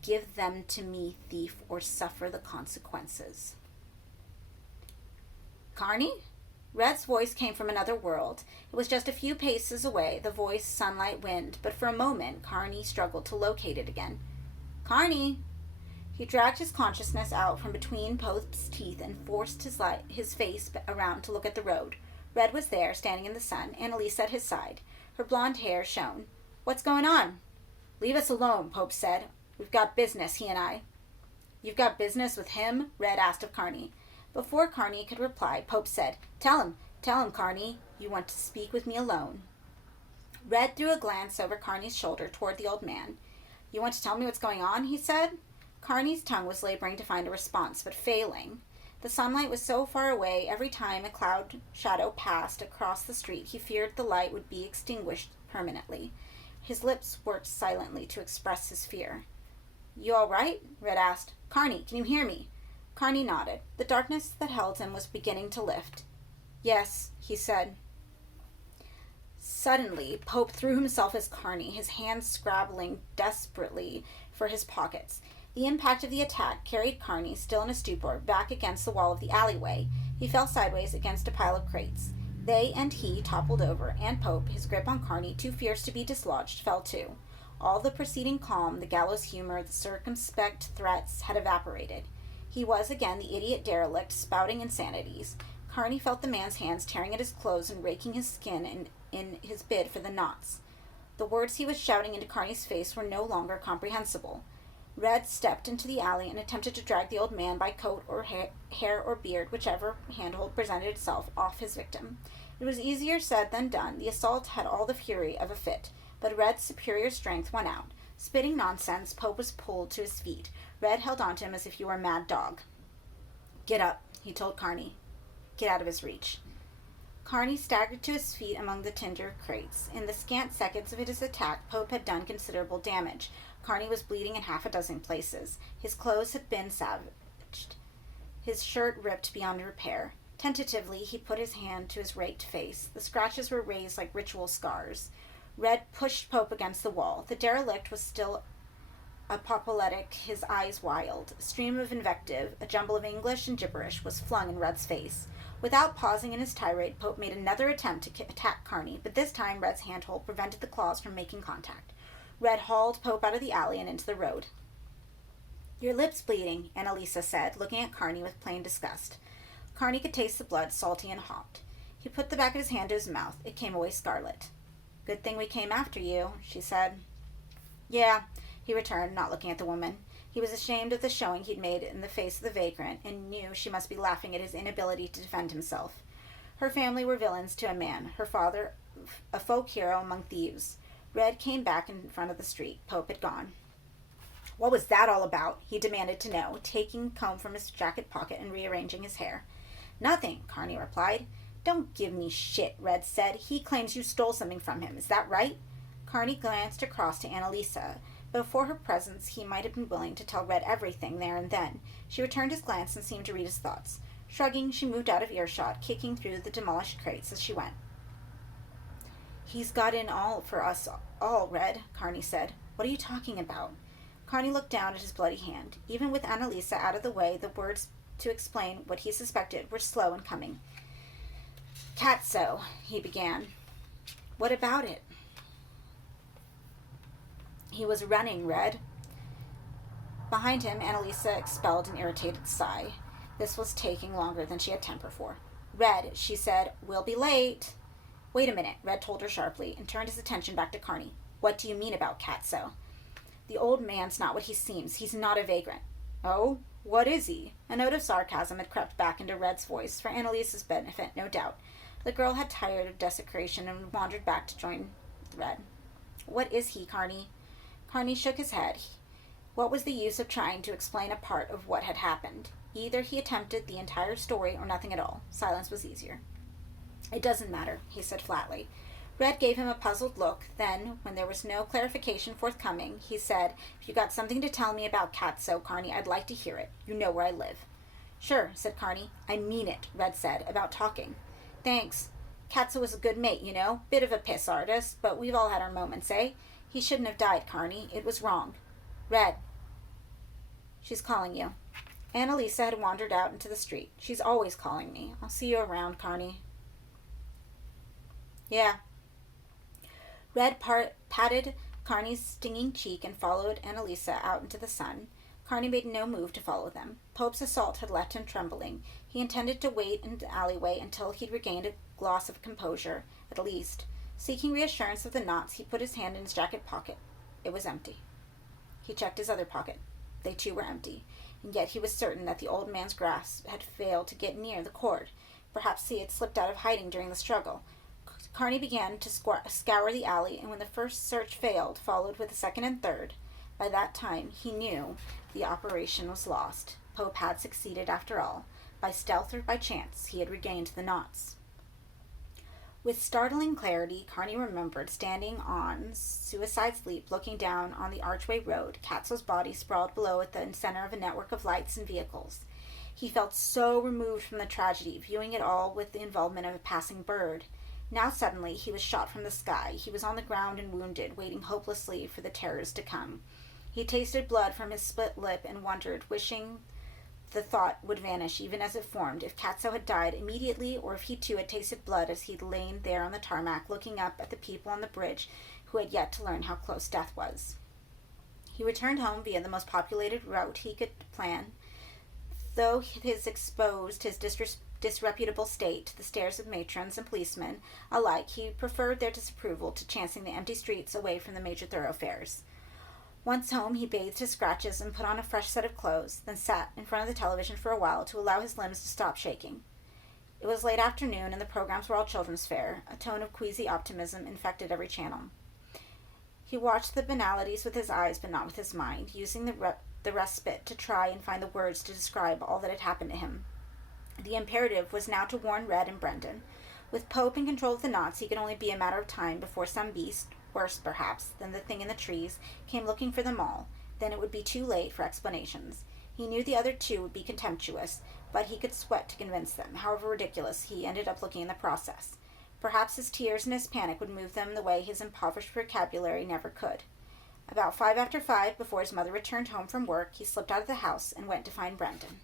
Give them to me, thief, or suffer the consequences. Carney? Red's voice came from another world. It was just a few paces away, the voice, sunlight, wind, but for a moment Carney struggled to locate it again. Carney! He dragged his consciousness out from between Pope's teeth and forced his face around to look at the road. Red was there, standing in the sun, Annalise at his side. Her blonde hair shone. What's going on? Leave us alone, Pope said. We've got business, he and I. You've got business with him? Red asked of Carney. Before Carney could reply, Pope said, Tell him, Carney, you want to speak with me alone. Red threw a glance over Carney's shoulder toward the old man. You want to tell me what's going on, he said. Carney's tongue was laboring to find a response, but failing. The sunlight was so far away, every time a cloud shadow passed across the street, he feared the light would be extinguished permanently. His lips worked silently to express his fear. You all right? Red asked. Carney, can you hear me? Carney nodded. The darkness that held him was beginning to lift. Yes, he said. Suddenly, Pope threw himself as Carney, his hands scrabbling desperately for his pockets. The impact of the attack carried Carney, still in a stupor, back against the wall of the alleyway. He fell sideways against a pile of crates. They and he toppled over, and Pope, his grip on Carney too fierce to be dislodged, fell too. All the preceding calm, the gallows humor, the circumspect threats had evaporated. He was again the idiot derelict, spouting insanities. Carney felt the man's hands tearing at his clothes and raking his skin in his bid for the knots. The words he was shouting into Carney's face were no longer comprehensible. Red stepped into the alley and attempted to drag the old man by coat or hair or beard, whichever handhold presented itself, off his victim. It was easier said than done. The assault had all the fury of a fit, but Red's superior strength won out. Spitting nonsense, Pope was pulled to his feet. Red held on to him as if he were a mad dog. Get up, he told Carney. Get out of his reach. Carney staggered to his feet among the tinder crates. In the scant seconds of his attack, Pope had done considerable damage. Carney was bleeding in 6 places. His clothes had been savaged. His shirt ripped beyond repair. Tentatively, he put his hand to his raked face. The scratches were raised like ritual scars. Red pushed Pope against the wall. The derelict was still apoplectic, his eyes wild. A stream of invective, a jumble of English and gibberish, was flung in Red's face. Without pausing in his tirade, Pope made another attempt to attack Carney, but this time Red's handhold prevented the claws from making contact. Red hauled Pope out of the alley and into the road. Your lip's bleeding, Annalisa said, looking at Carney with plain disgust. Carney could taste the blood, salty and hot. He put the back of his hand to his mouth. It came away scarlet. Good thing we came after you, she said. Yeah, he returned, not looking at the woman. He was ashamed of the showing he'd made in the face of the vagrant, and knew she must be laughing at his inability to defend himself. Her family were villains to a man, her father a folk hero among thieves. Red came back in front of the street. Pope had gone. What was that all about? He demanded to know, taking comb from his jacket pocket and rearranging his hair. Nothing, Carney replied. Don't give me shit, Red said. He claims you stole something from him. Is that right? Carney glanced across to Annalisa. Before her presence, he might have been willing to tell Red everything there and then. She returned his glance and seemed to read his thoughts. Shrugging, she moved out of earshot, kicking through the demolished crates as she went. He's got in all for us all, Red, Carney said. What are you talking about? Carney looked down at his bloody hand. Even with Annalisa out of the way, the words to explain what he suspected were slow in coming. "Catso," he began. "What about it?" "He was running, Red." Behind him, Annalisa expelled an irritated sigh. This was taking longer than she had temper for. "Red," she said, "we'll be late." "Wait a minute," Red told her sharply, and turned his attention back to Carney. "What do you mean about Catso?" "The old man's not what he seems. He's not a vagrant." "Oh? What is he?" A note of sarcasm had crept back into Red's voice, for Annalisa's benefit, no doubt. The girl had tired of desecration and wandered back to join Red. "What is he, Carney?" Carney shook his head. What was the use of trying to explain a part of what had happened? Either he attempted the entire story or nothing at all. Silence was easier. "It doesn't matter," he said flatly. Red gave him a puzzled look. Then, when there was no clarification forthcoming, he said, "If you got something to tell me about Catso, Carney, I'd like to hear it. You know where I live." "Sure," said Carney. "I mean it," Red said, "about talking." "Thanks. Catso was a good mate, you know. Bit of a piss artist, but we've all had our moments, eh? He shouldn't have died, Carney. It was wrong." "Red." "She's calling you." Annalisa had wandered out into the street. "She's always calling me. I'll see you around, Carney." "Yeah." Red patted Carney's stinging cheek and followed Annalisa out into the sun. Carney made no move to follow them. Pope's assault had left him trembling. He intended to wait in the alleyway until he'd regained a gloss of composure, at least. Seeking reassurance of the knots, he put his hand in his jacket pocket. It was empty. He checked his other pocket. They too were empty, and yet he was certain that the old man's grasp had failed to get near the cord. Perhaps he had slipped out of hiding during the struggle. Carney began to scour the alley, and when the first search failed, followed with the second and third. By that time, he knew the operation was lost. Pope had succeeded after all. By stealth or by chance, he had regained the knots. With startling clarity, Carney remembered standing on Suicide's Leap, looking down on the archway road, Catso's body sprawled below at the center of a network of lights and vehicles. He felt so removed from the tragedy, viewing it all with the involvement of a passing bird. Now suddenly he was shot from the sky. He was on the ground and wounded, waiting hopelessly for the terrors to come. He tasted blood from his split lip and wondered, wishing the thought would vanish even as it formed, if Catso had died immediately or if he too had tasted blood as he'd lain there on the tarmac looking up at the people on the bridge who had yet to learn how close death was. He returned home via the most populated route he could plan. Though his exposed his disreputable state to the stares of matrons and policemen alike, he preferred their disapproval to chancing the empty streets away from the major thoroughfares. Once home, he bathed his scratches and put on a fresh set of clothes, then sat in front of the television for a while to allow his limbs to stop shaking. It was late afternoon, and the programs were all children's fare. A tone of queasy optimism infected every channel. He watched the banalities with his eyes, but not with his mind, using the respite to try and find the words to describe all that had happened to him. The imperative was now to warn Red and Brendan. With Pope in control of the knots, he could only be a matter of time before some beast, worse perhaps than the thing in the trees, came looking for them all. Then it would be too late for explanations. He knew the other two would be contemptuous, but he could sweat to convince them, however ridiculous he ended up looking in the process. Perhaps his tears and his panic would move them the way his impoverished vocabulary never could. About 5:05, before his mother returned home from work, he slipped out of the house and went to find Brendan.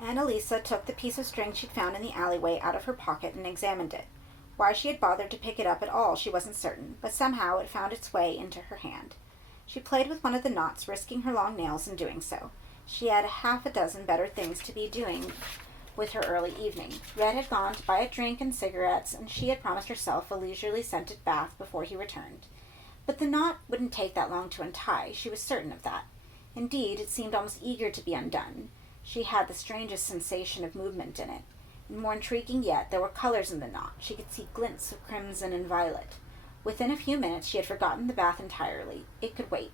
Annalisa took the piece of string she'd found in the alleyway out of her pocket and examined it. Why she had bothered to pick it up at all she wasn't certain, but somehow it found its way into her hand. She played with one of the knots, risking her long nails in doing so. She had half a dozen better things to be doing with her early evening. Red had gone to buy a drink and cigarettes, and she had promised herself a leisurely scented bath before he returned. But the knot wouldn't take that long to untie, she was certain of that. Indeed, it seemed almost eager to be undone. She had the strangest sensation of movement in it. And more intriguing yet, there were colors in the knot. She could see glints of crimson and violet. Within a few minutes, she had forgotten the bath entirely. It could wait.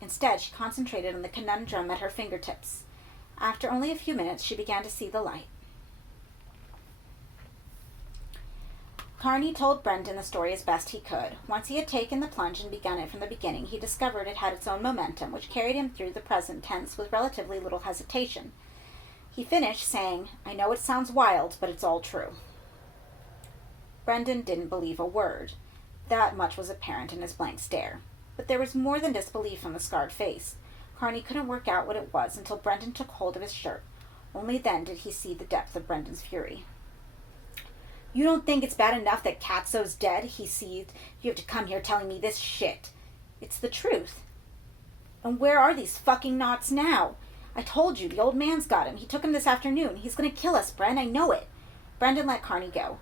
Instead, she concentrated on the conundrum at her fingertips. After only a few minutes, she began to see the light. Carney told Brendan the story as best he could. Once he had taken the plunge and begun it from the beginning, he discovered it had its own momentum, which carried him through the present tense with relatively little hesitation. He finished, saying, "I know it sounds wild, but it's all true." Brendan didn't believe a word. That much was apparent in his blank stare. But there was more than disbelief on the scarred face. Carney couldn't work out what it was until Brendan took hold of his shirt. Only then did he see the depth of Brendan's fury. "You don't think it's bad enough that Katso's dead?" he seethed. "You have to come here telling me this shit." "It's the truth." "And where are these fucking knots now?" "I told you, the old man's got him. He took him this afternoon. He's going to kill us, Bren. I know it." Brendan let Carney go.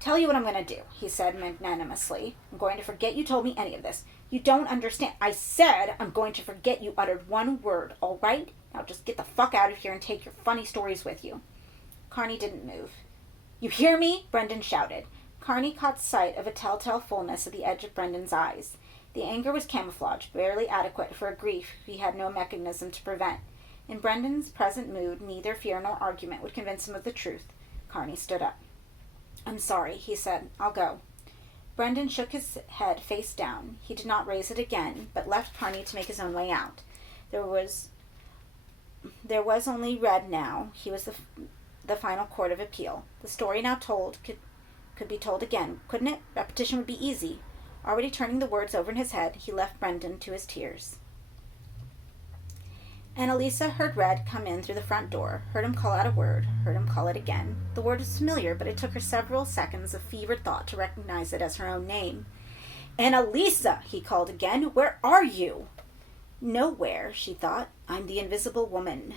"Tell you what I'm going to do," he said magnanimously. "I'm going to forget you told me any of this. You don't understand." "I said I'm going to forget you uttered one word, all right? Now just get the fuck out of here and take your funny stories with you." Carney didn't move. "You hear me?" Brendan shouted. Carney caught sight of a telltale fullness at the edge of Brendan's eyes. The anger was camouflage, barely adequate for a grief he had no mechanism to prevent. In Brendan's present mood, neither fear nor argument would convince him of the truth. Carney stood up. "I'm sorry," he said. "I'll go." Brendan shook his head face down. He did not raise it again, but left Carney to make his own way out. There was only Red now. He was the final court of appeal. The story now told could be told again, couldn't it? Repetition would be easy. Already turning the words over in his head, he left Brendan to his tears. Annalisa heard Red come in through the front door, heard him call out a word, heard him call it again. The word was familiar, but it took her several seconds of fevered thought to recognize it as her own name. "Annalisa!" he called again. "Where are you?" "Nowhere," she thought. "I'm the invisible woman.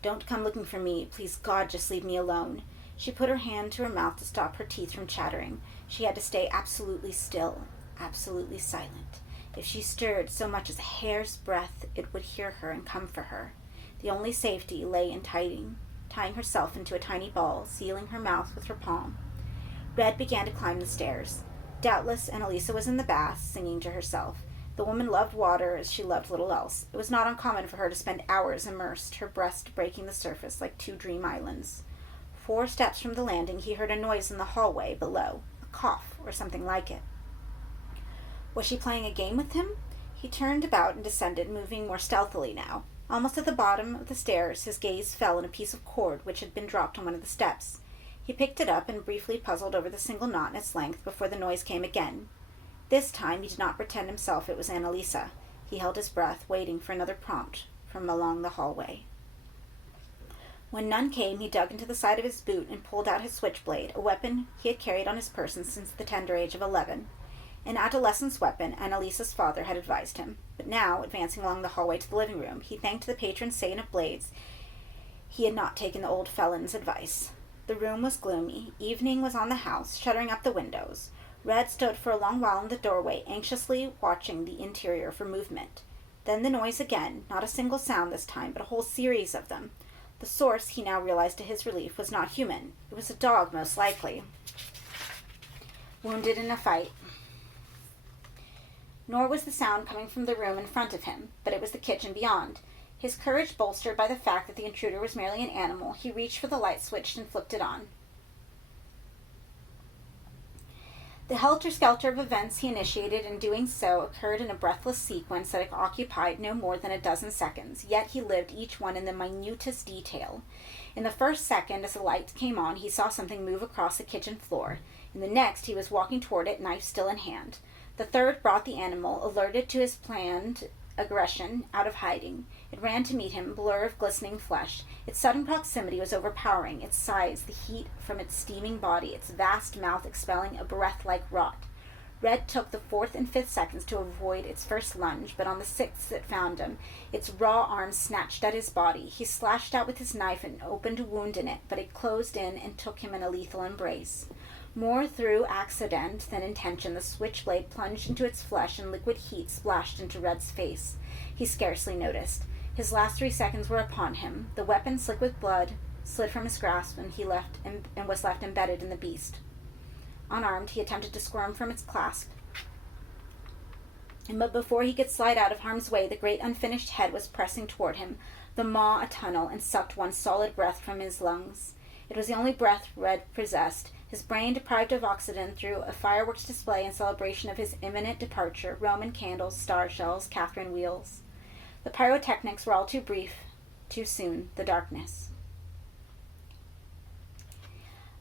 Don't come looking for me. Please, God, just leave me alone." She put her hand to her mouth to stop her teeth from chattering. She had to stay absolutely still, absolutely silent. If she stirred so much as a hair's breadth, it would hear her and come for her. The only safety lay in tying herself into a tiny ball, sealing her mouth with her palm. Red began to climb the stairs. Doubtless Annalisa was in the bath, singing to herself. The woman loved water as she loved little else. It was not uncommon for her to spend hours immersed, her breast breaking the surface like two dream islands. 4 steps from the landing, he heard a noise in the hallway below, a cough or something like it. Was she playing a game with him? He turned about and descended, moving more stealthily now. Almost at the bottom of the stairs, his gaze fell on a piece of cord which had been dropped on one of the steps. He picked it up and briefly puzzled over the single knot in its length before the noise came again. This time he did not pretend himself it was Annalisa. He held his breath, waiting for another prompt from along the hallway. When none came, he dug into the side of his boot and pulled out his switchblade, a weapon he had carried on his person since the tender age of 11. An adolescent's weapon, Annalisa's father had advised him. But now, advancing along the hallway to the living room, he thanked the patron saint of blades he had not taken the old felon's advice. The room was gloomy. Evening was on the house, shuttering up the windows. Red stood for a long while in the doorway, anxiously watching the interior for movement. Then the noise again, not a single sound this time, but a whole series of them. The source, he now realized to his relief, was not human. It was a dog, most likely, wounded in a fight. Nor was the sound coming from the room in front of him, but it was the kitchen beyond. His courage bolstered by the fact that the intruder was merely an animal, he reached for the light switch and flipped it on. The helter-skelter of events he initiated in doing so occurred in a breathless sequence that occupied no more than a dozen seconds, yet he lived each one in the minutest detail. In the first second, as the light came on, he saw something move across the kitchen floor. In the next, he was walking toward it, knife still in hand. The third brought the animal, alerted to his planned aggression, out of hiding. It ran to meet him, blur of glistening flesh. Its sudden proximity was overpowering, its size, the heat from its steaming body, its vast mouth expelling a breath like rot. Red took the 4th and 5th seconds to avoid its first lunge, but on the 6th it found him. Its raw arms snatched at his body. He slashed out with his knife and opened a wound in it, but it closed in and took him in a lethal embrace. More through accident than intention, the switchblade plunged into its flesh and liquid heat splashed into Red's face. He scarcely noticed. His last 3 seconds were upon him. The weapon, slick with blood, slid from his grasp, and was left embedded in the beast. Unarmed, he attempted to squirm from its clasp. But before he could slide out of harm's way, the great unfinished head was pressing toward him, the maw a tunnel, and sucked one solid breath from his lungs. It was the only breath Red possessed. His brain, deprived of oxygen through a fireworks display in celebration of his imminent departure, Roman candles, star shells, Catherine wheels. The pyrotechnics were all too brief, too soon, the darkness.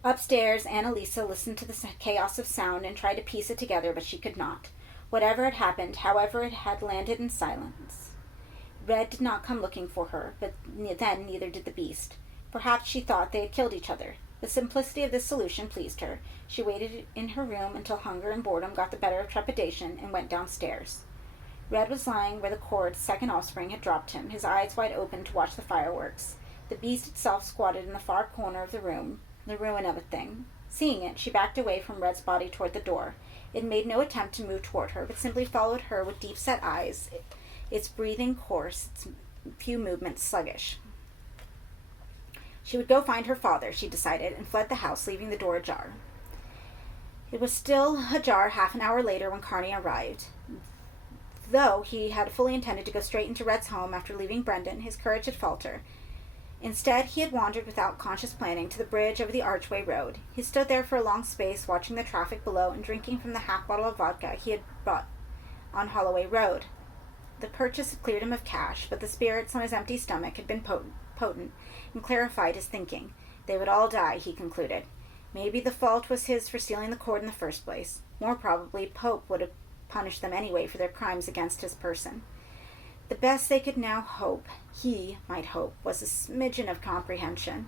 Upstairs, Annalisa listened to the chaos of sound and tried to piece it together, but she could not. Whatever had happened, however, it had landed in silence. Red did not come looking for her, but then neither did the beast. Perhaps she thought they had killed each other. The simplicity of this solution pleased her. She waited in her room until hunger and boredom got the better of trepidation and went downstairs. Red was lying where the Cord's second offspring had dropped him, his eyes wide open to watch the fireworks. The beast itself squatted in the far corner of the room, the ruin of a thing. Seeing it, she backed away from Red's body toward the door. It made no attempt to move toward her, but simply followed her with deep-set eyes, its breathing coarse, its few movements sluggish. She would go find her father, she decided, and fled the house, leaving the door ajar. It was still ajar half an hour later when Carney arrived. Though he had fully intended to go straight into Red's home after leaving Brendan, his courage had faltered. Instead, he had wandered without conscious planning to the bridge over the Archway Road. He stood there for a long space, watching the traffic below and drinking from the half bottle of vodka he had bought on Holloway Road. The purchase had cleared him of cash, but the spirits on his empty stomach had been potent and clarified his thinking. They would all die, he concluded. Maybe the fault was his for stealing the cord in the first place. More probably, Pope would have punished them anyway for their crimes against his person. The best they could now hope, he might hope, was a smidgen of comprehension.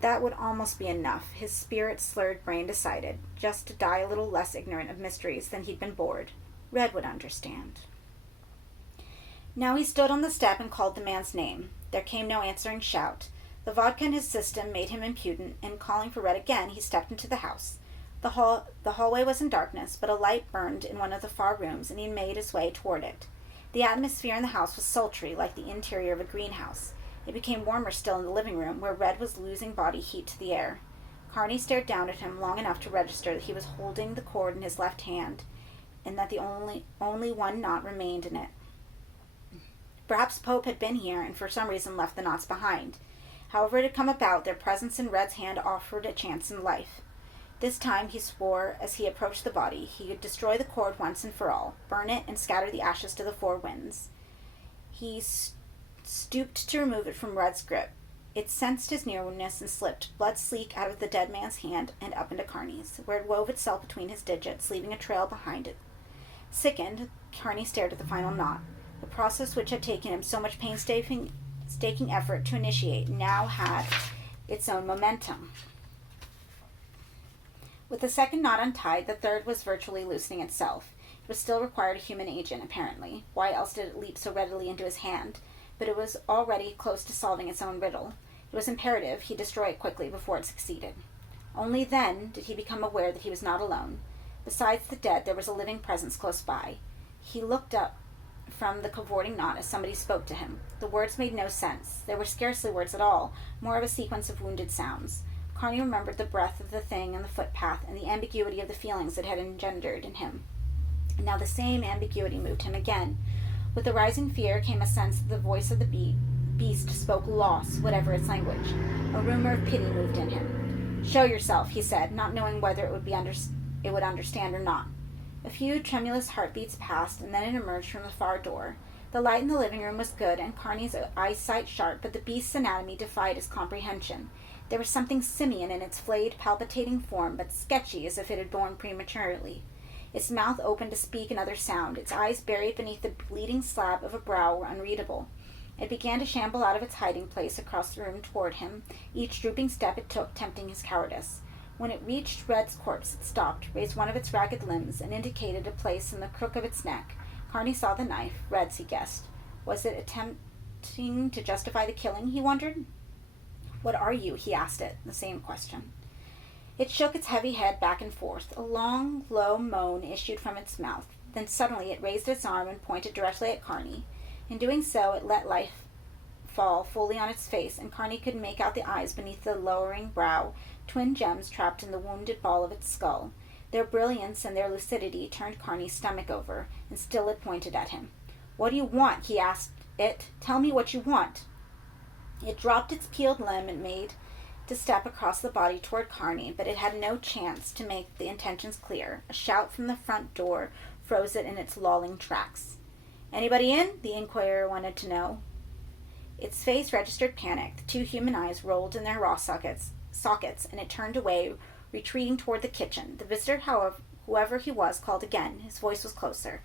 That would almost be enough, his spirit-slurred brain decided, just to die a little less ignorant of mysteries than he'd been bored. Red would understand. Now he stood on the step and called the man's name. There came no answering shout. The vodka in his system made him impudent, and calling for Red again, he stepped into the house. The hallway was in darkness, but a light burned in one of the far rooms, and he made his way toward it. The atmosphere in the house was sultry, like the interior of a greenhouse. It became warmer still in the living room, where Red was losing body heat to the air. Carney stared down at him long enough to register that he was holding the cord in his left hand, and that the only one knot remained in it. Perhaps Pope had been here, and for some reason left the knots behind. However it had come about, their presence in Red's hand offered a chance in life. This time, he swore, as he approached the body, he would destroy the cord once and for all, burn it, and scatter the ashes to the four winds. He stooped to remove it from Red's grip. It sensed his nearness and slipped, blood sleek, out of the dead man's hand and up into Carney's, where it wove itself between his digits, leaving a trail behind it. Sickened, Carney stared at the final knot. The process which had taken him so much painstaking effort to initiate now had its own momentum. With the second knot untied, the third was virtually loosening itself. It would still require a human agent, apparently. Why else did it leap so readily into his hand? But it was already close to solving its own riddle. It was imperative he destroy it quickly before it succeeded. Only then did he become aware that he was not alone. Besides the dead, there was a living presence close by. He looked up from the cavorting knot as somebody spoke to him. The words made no sense. They were scarcely words at all, more of a sequence of wounded sounds. Carney remembered the breath of the thing and the footpath, and the ambiguity of the feelings it had engendered in him. And now the same ambiguity moved him again. With the rising fear came a sense that the voice of the beast spoke loss, whatever its language. A rumor of pity moved in him. "Show yourself," he said, not knowing whether it would understand or not. A few tremulous heartbeats passed, and then it emerged from the far door. The light in the living room was good, and Carney's eyesight sharp, but the beast's anatomy defied his comprehension. There was something simian in its flayed, palpitating form, but sketchy as if it had born prematurely. Its mouth opened to speak another sound. Its eyes buried beneath the bleeding slab of a brow were unreadable. It began to shamble out of its hiding place across the room toward him, each drooping step it took tempting his cowardice. When it reached Red's corpse, it stopped, raised one of its ragged limbs, and indicated a place in the crook of its neck. Carney saw the knife, Red's, he guessed. Was it attempting to justify the killing, he wondered? "What are you?" he asked it, the same question. It shook its heavy head back and forth. A long, low moan issued from its mouth. Then suddenly it raised its arm and pointed directly at Carney. In doing so, it let life fall fully on its face, and Carney could make out the eyes beneath the lowering brow, twin gems trapped in the wounded ball of its skull. Their brilliance and their lucidity turned Carney's stomach over, and still it pointed at him. "What do you want?" he asked it. "Tell me what you want." It dropped its peeled limb and made to step across the body toward Carney, but it had no chance to make the intentions clear. A shout from the front door froze it in its lolling tracks. "Anybody in?" the inquirer wanted to know. Its face registered panic. The two human eyes rolled in their raw sockets, and it turned away, retreating toward the kitchen. The visitor, however, Whoever he was called again. His voice was closer.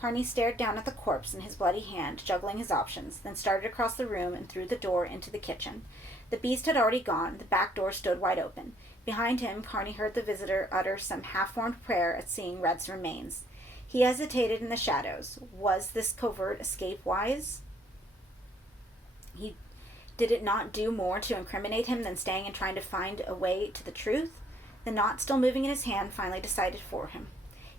Carney stared down at the corpse in his bloody hand, juggling his options, then started across the room and through the door into the kitchen. The beast had already gone. The back door stood wide open. Behind him, Carney heard the visitor utter some half-formed prayer at seeing Red's remains. He hesitated in the shadows. Was this covert escape wise? Did it not do more to incriminate him than staying and trying to find a way to the truth? The knot still moving in his hand finally decided for him.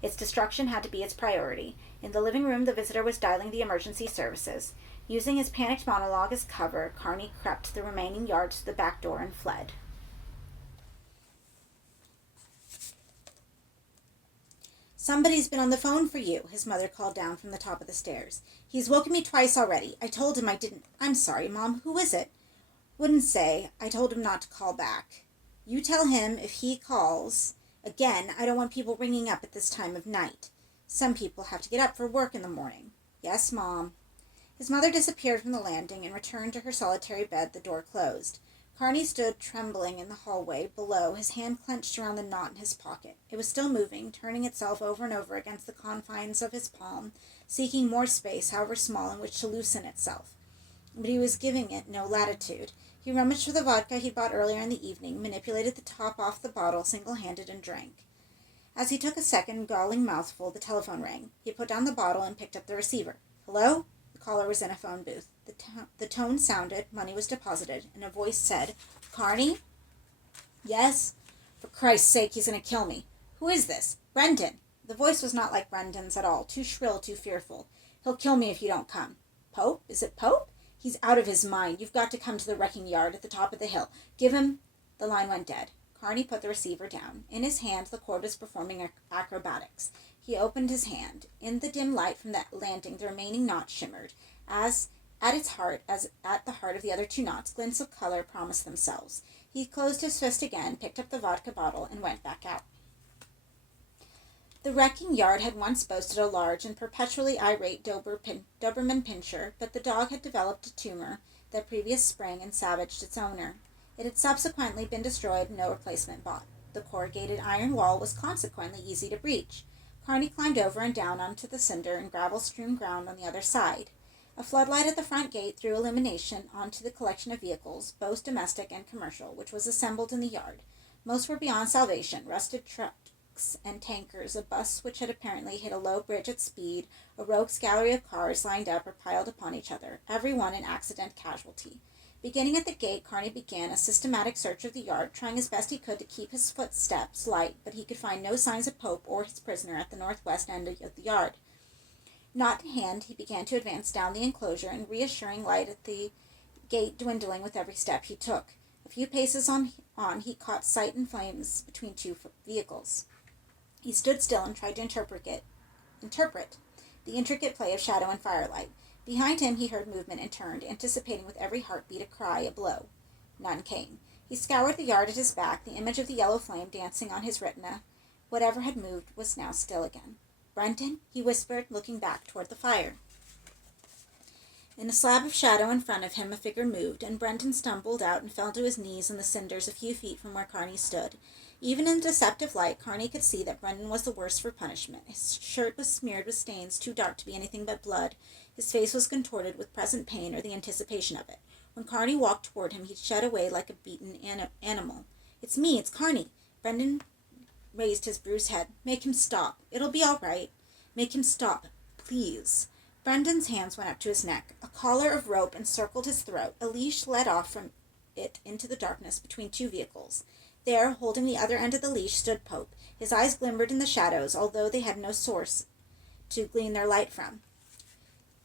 Its destruction had to be its priority. In the living room, the visitor was dialing the emergency services. Using his panicked monologue as cover, Carney crept the remaining yards to the back door and fled. "Somebody's been on the phone for you," his mother called down from the top of the stairs. "He's woken me twice already. I told him I didn't." "I'm sorry, Mom. Who is it?" "Wouldn't say. I told him not to call back." "You tell him if he calls again, I don't want people ringing up at this time of night. Some people have to get up for work in the morning." "Yes, Mom." His mother disappeared from the landing and returned to her solitary bed, the door closed. Carney stood trembling in the hallway below, his hand clenched around the knot in his pocket. It was still moving, turning itself over and over against the confines of his palm, seeking more space, however small, in which to loosen itself. But he was giving it no latitude. He rummaged for the vodka he'd bought earlier in the evening, manipulated the top off the bottle single-handed, and drank. As he took a second, galling mouthful, the telephone rang. He put down the bottle and picked up the receiver. "Hello?" The caller was in a phone booth. The tone sounded, money was deposited, and a voice said, "Carney?" "Yes?" "For Christ's sake, he's going to kill me." "Who is this?" "Brendan." The voice was not like Brendan's at all, too shrill, too fearful. "He'll kill me if you don't come." "Pope? Is it Pope?" "He's out of his mind. You've got to come to the wrecking yard at the top of the hill. Give him—" The line went dead. Carney put the receiver down. In his hand, the cord was performing acrobatics. He opened his hand. In the dim light from the landing, the remaining knot shimmered. As at its heart, as at the heart of the other two knots, glints of color promised themselves. He closed his fist again, picked up the vodka bottle, and went back out. The wrecking yard had once boasted a large and perpetually irate Doberman Pinscher, but the dog had developed a tumor that previous spring and savaged its owner. It had subsequently been destroyed and no replacement bought. The corrugated iron wall was consequently easy to breach. Carney climbed over and down onto the cinder and gravel-strewn ground on the other side. A floodlight at the front gate threw illumination onto the collection of vehicles, both domestic and commercial, which was assembled in the yard. Most were beyond salvation, rusted trucks and tankers, a bus which had apparently hit a low bridge at speed, a rogue's gallery of cars lined up or piled upon each other, every one an accident casualty. Beginning at the gate, Carney began a systematic search of the yard, trying as best he could to keep his footsteps light, but he could find no signs of Pope or his prisoner at the northwest end of the yard. Knot in hand, he began to advance down the enclosure, and reassuring light at the gate dwindling with every step he took. A few paces on, he caught sight in flames between two vehicles. He stood still and tried to interpret the intricate play of shadow and firelight. Behind him he heard movement and turned, anticipating with every heartbeat a cry, a blow. None came. He scoured the yard at his back, the image of the yellow flame dancing on his retina. Whatever had moved was now still again. "Brendan?" he whispered, looking back toward the fire. In a slab of shadow in front of him a figure moved, and Brendan stumbled out and fell to his knees in the cinders a few feet from where Carney stood. Even in the deceptive light, Carney could see that Brendan was the worse for punishment. His shirt was smeared with stains too dark to be anything but blood. His face was contorted with present pain or the anticipation of it. When Carney walked toward him, he shed away like a beaten animal. "It's me, it's Carney." Brendan raised his bruised head. "Make him stop. It'll be all right. Make him stop, please." Brendan's hands went up to his neck. A collar of rope encircled his throat. A leash led off from it into the darkness between two vehicles. There, holding the other end of the leash, stood Pope. His eyes glimmered in the shadows, although they had no source to glean their light from.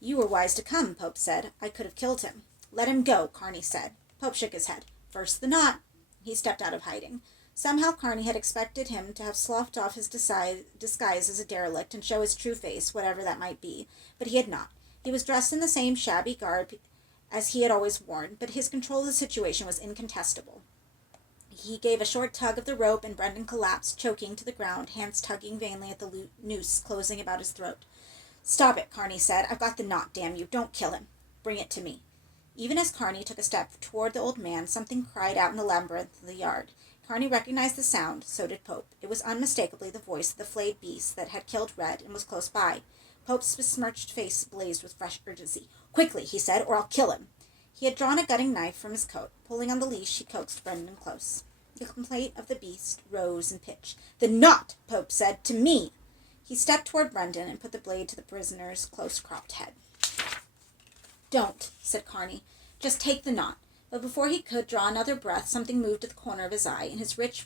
"You were wise to come," Pope said. "I could have killed him." "Let him go," Carney said. Pope shook his head. "First the knot." He stepped out of hiding. Somehow Carney had expected him to have sloughed off his disguise as a derelict and show his true face, whatever that might be, but he had not. He was dressed in the same shabby garb as he had always worn, but his control of the situation was incontestable. He gave a short tug of the rope, and Brendan collapsed, choking to the ground, hands tugging vainly at the noose closing about his throat. "Stop it," Carney said. "I've got the knot, damn you. Don't kill him. Bring it to me." Even as Carney took a step toward the old man, something cried out in the labyrinth of the yard. Carney recognized the sound, so did Pope. It was unmistakably the voice of the flayed beast that had killed Red and was close by. Pope's besmirched face blazed with fresh urgency. "Quickly," he said, "or I'll kill him." He had drawn a gutting knife from his coat. Pulling on the leash, he coaxed Brendan close. The complaint of the beast rose in pitch. "The knot," Pope said, "to me." He stepped toward Brendan and put the blade to the prisoner's close-cropped head. "Don't," said Carney. "Just take the knot." But before he could draw another breath, something moved at the corner of his eye, and his wrist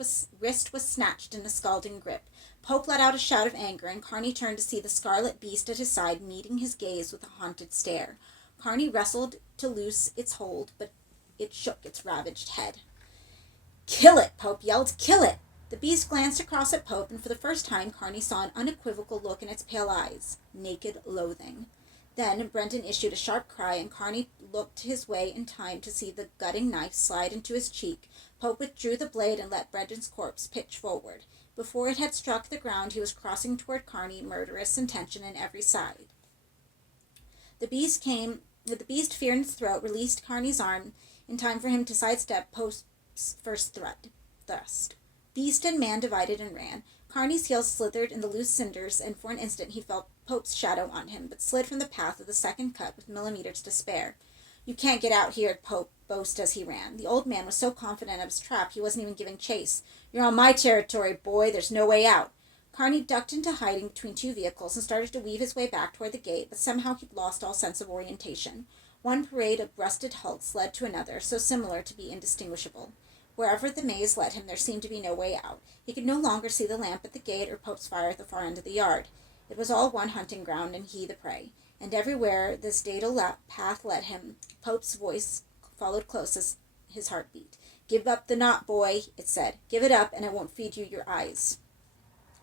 was snatched in a scalding grip. Pope let out a shout of anger, and Carney turned to see the scarlet beast at his side meeting his gaze with a haunted stare. Carney wrestled to loose its hold, but it shook its ravaged head. "Kill it!" Pope yelled. "Kill it!" The beast glanced across at Pope, and for the first time Carney saw an unequivocal look in its pale eyes. Naked loathing. Then Brendan issued a sharp cry, and Carney looked his way in time to see the gutting knife slide into his cheek. Pope withdrew the blade and let Brendan's corpse pitch forward. Before it had struck the ground, he was crossing toward Carney, murderous intention in every side. The beast, fear in its throat, released Carney's arm in time for him to sidestep Pope's first thrust. Beast and man divided and ran. Carney's heels slithered in the loose cinders, and for an instant he felt Pope's shadow on him, but slid from the path of the second cut with millimeters to spare. "You can't get out here," Pope boasted as he ran. The old man was so confident of his trap he wasn't even giving chase. "You're on my territory, boy. There's no way out." Carney ducked into hiding between two vehicles and started to weave his way back toward the gate, but somehow he'd lost all sense of orientation. One parade of rusted hulks led to another, so similar to be indistinguishable. Wherever the maze led him, there seemed to be no way out. He could no longer see the lamp at the gate or Pope's fire at the far end of the yard. It was all one hunting ground, and he the prey. And everywhere this dado path led him, Pope's voice followed close as his heartbeat. "Give up the knot, boy," it said. "Give it up, and it won't feed you your eyes."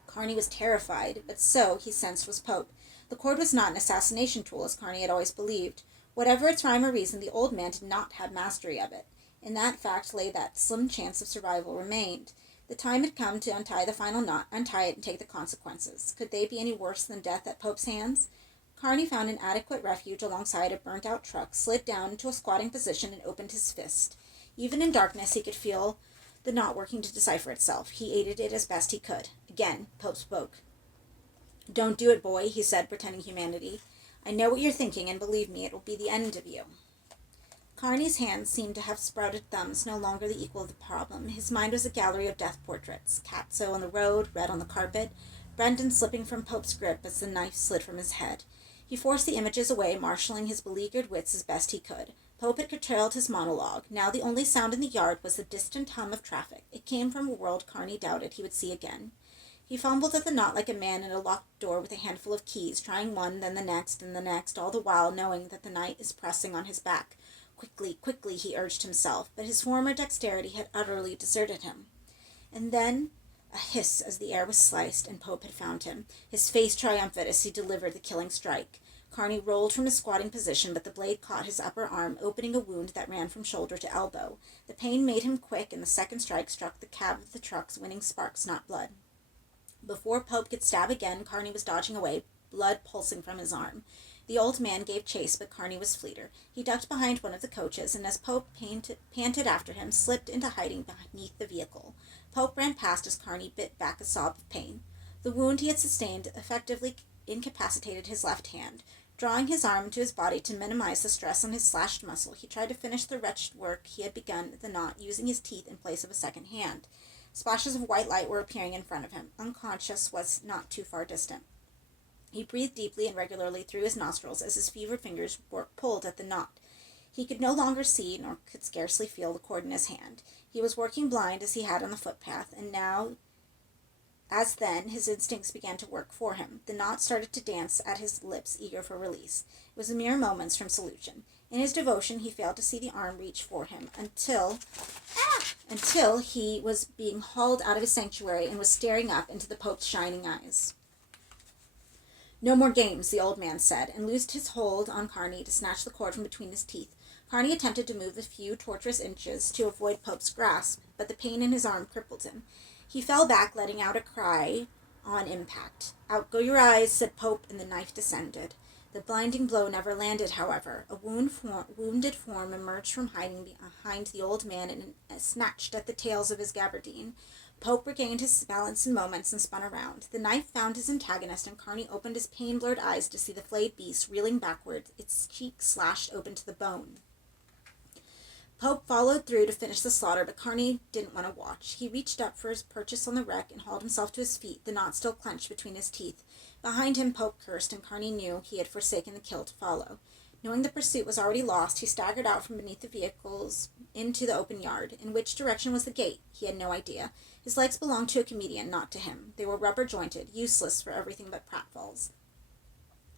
Carney was terrified, but so, he sensed, was Pope. The cord was not an assassination tool, as Carney had always believed. Whatever its rhyme or reason, the old man did not have mastery of it. In that fact lay that slim chance of survival remained. The time had come to untie the final knot, untie it, and take the consequences. Could they be any worse than death at Pope's hands? Carney found an adequate refuge alongside a burnt-out truck, slid down into a squatting position, and opened his fist. Even in darkness, he could feel the knot working to decipher itself. He aided it as best he could. Again, Pope spoke. "Don't do it, boy," he said, pretending humanity. "I know what you're thinking, and believe me, it will be the end of you." Carney's hands seemed to have sprouted thumbs, no longer the equal of the problem. His mind was a gallery of death portraits. Catso on the road, Red on the carpet, Brendan slipping from Pope's grip as the knife slid from his head. He forced the images away, marshalling his beleaguered wits as best he could. Pope had curtailed his monologue. Now the only sound in the yard was the distant hum of traffic. It came from a world Carney doubted he would see again. He fumbled at the knot like a man in a locked door with a handful of keys, trying one, then the next, and the next, all the while knowing that the night is pressing on his back. "Quickly, quickly," he urged himself, but his former dexterity had utterly deserted him. And then a hiss as the air was sliced, and Pope had found him, his face triumphant as he delivered the killing strike. Carney rolled from his squatting position, but the blade caught his upper arm, opening a wound that ran from shoulder to elbow. The pain made him quick, and the second strike struck the cab of the truck's winning sparks, not blood. Before Pope could stab again, Carney was dodging away, blood pulsing from his arm. The old man gave chase, but Carney was fleeter. He ducked behind one of the coaches, and as Pope panted after him, slipped into hiding beneath the vehicle. Pope ran past as Carney bit back a sob of pain. The wound he had sustained effectively incapacitated his left hand. Drawing his arm into his body to minimize the stress on his slashed muscle, he tried to finish the wretched work he had begun at the knot, using his teeth in place of a second hand. Splashes of white light were appearing in front of him. Unconscious was not too far distant. He breathed deeply and regularly through his nostrils as his fevered fingers pulled at the knot. He could no longer see, nor could scarcely feel the cord in his hand. He was working blind as he had on the footpath, and now, as then, his instincts began to work for him. The knot started to dance at his lips, eager for release. It was a mere moments from solution. In his devotion, he failed to see the arm reach for him until he was being hauled out of his sanctuary and was staring up into the Pope's shining eyes. "No more games," the old man said, and loosed his hold on Carney to snatch the cord from between his teeth. Carney attempted to move the few tortuous inches to avoid Pope's grasp, but the pain in his arm crippled him. He fell back, letting out a cry on impact. "Out go your eyes," said Pope, and the knife descended. The blinding blow never landed, however. A wounded form emerged from hiding behind the old man and snatched at the tails of his gabardine. Pope regained his balance in moments and spun around. The knife found his antagonist, and Carney opened his pain-blurred eyes to see the flayed beast reeling backward, its cheek slashed open to the bone. Pope followed through to finish the slaughter, but Carney didn't want to watch. He reached up for his purchase on the wreck and hauled himself to his feet, the knot still clenched between his teeth. Behind him, Pope cursed, and Carney knew he had forsaken the kill to follow. Knowing the pursuit was already lost, he staggered out from beneath the vehicles into the open yard. In which direction was the gate? He had no idea. His legs belonged to a comedian, not to him. They were rubber-jointed, useless for everything but pratfalls.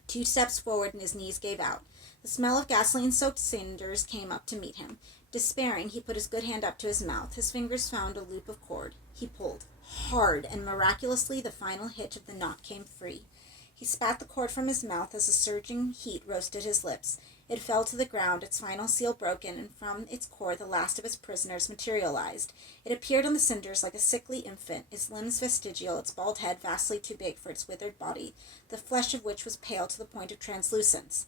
2 steps forward and his knees gave out. The smell of gasoline-soaked cinders came up to meet him. Despairing, he put his good hand up to his mouth. His fingers found a loop of cord. He pulled hard, and miraculously the final hitch of the knot came free. He spat the cord from his mouth as the surging heat roasted his lips. It fell to the ground, its final seal broken, and from its core the last of his prisoners materialized. It appeared on the cinders like a sickly infant, its limbs vestigial, its bald head vastly too big for its withered body, the flesh of which was pale to the point of translucence.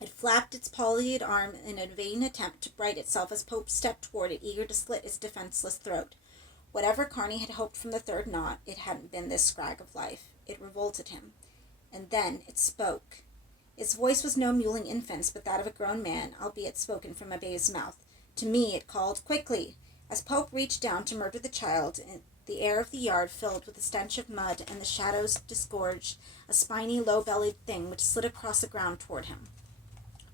It flapped its pallied arm in a vain attempt to right itself as Pope stepped toward it, eager to slit its defenseless throat. Whatever Carney had hoped from the third knot, it hadn't been this scrag of life. It revolted him. And then it spoke. Its voice was no mewling infant's, but that of a grown man, albeit spoken from a babe's mouth. To me it called, "Quickly!" As Pope reached down to murder the child, the air of the yard filled with the stench of mud, and the shadows disgorged a spiny, low-bellied thing which slid across the ground toward him.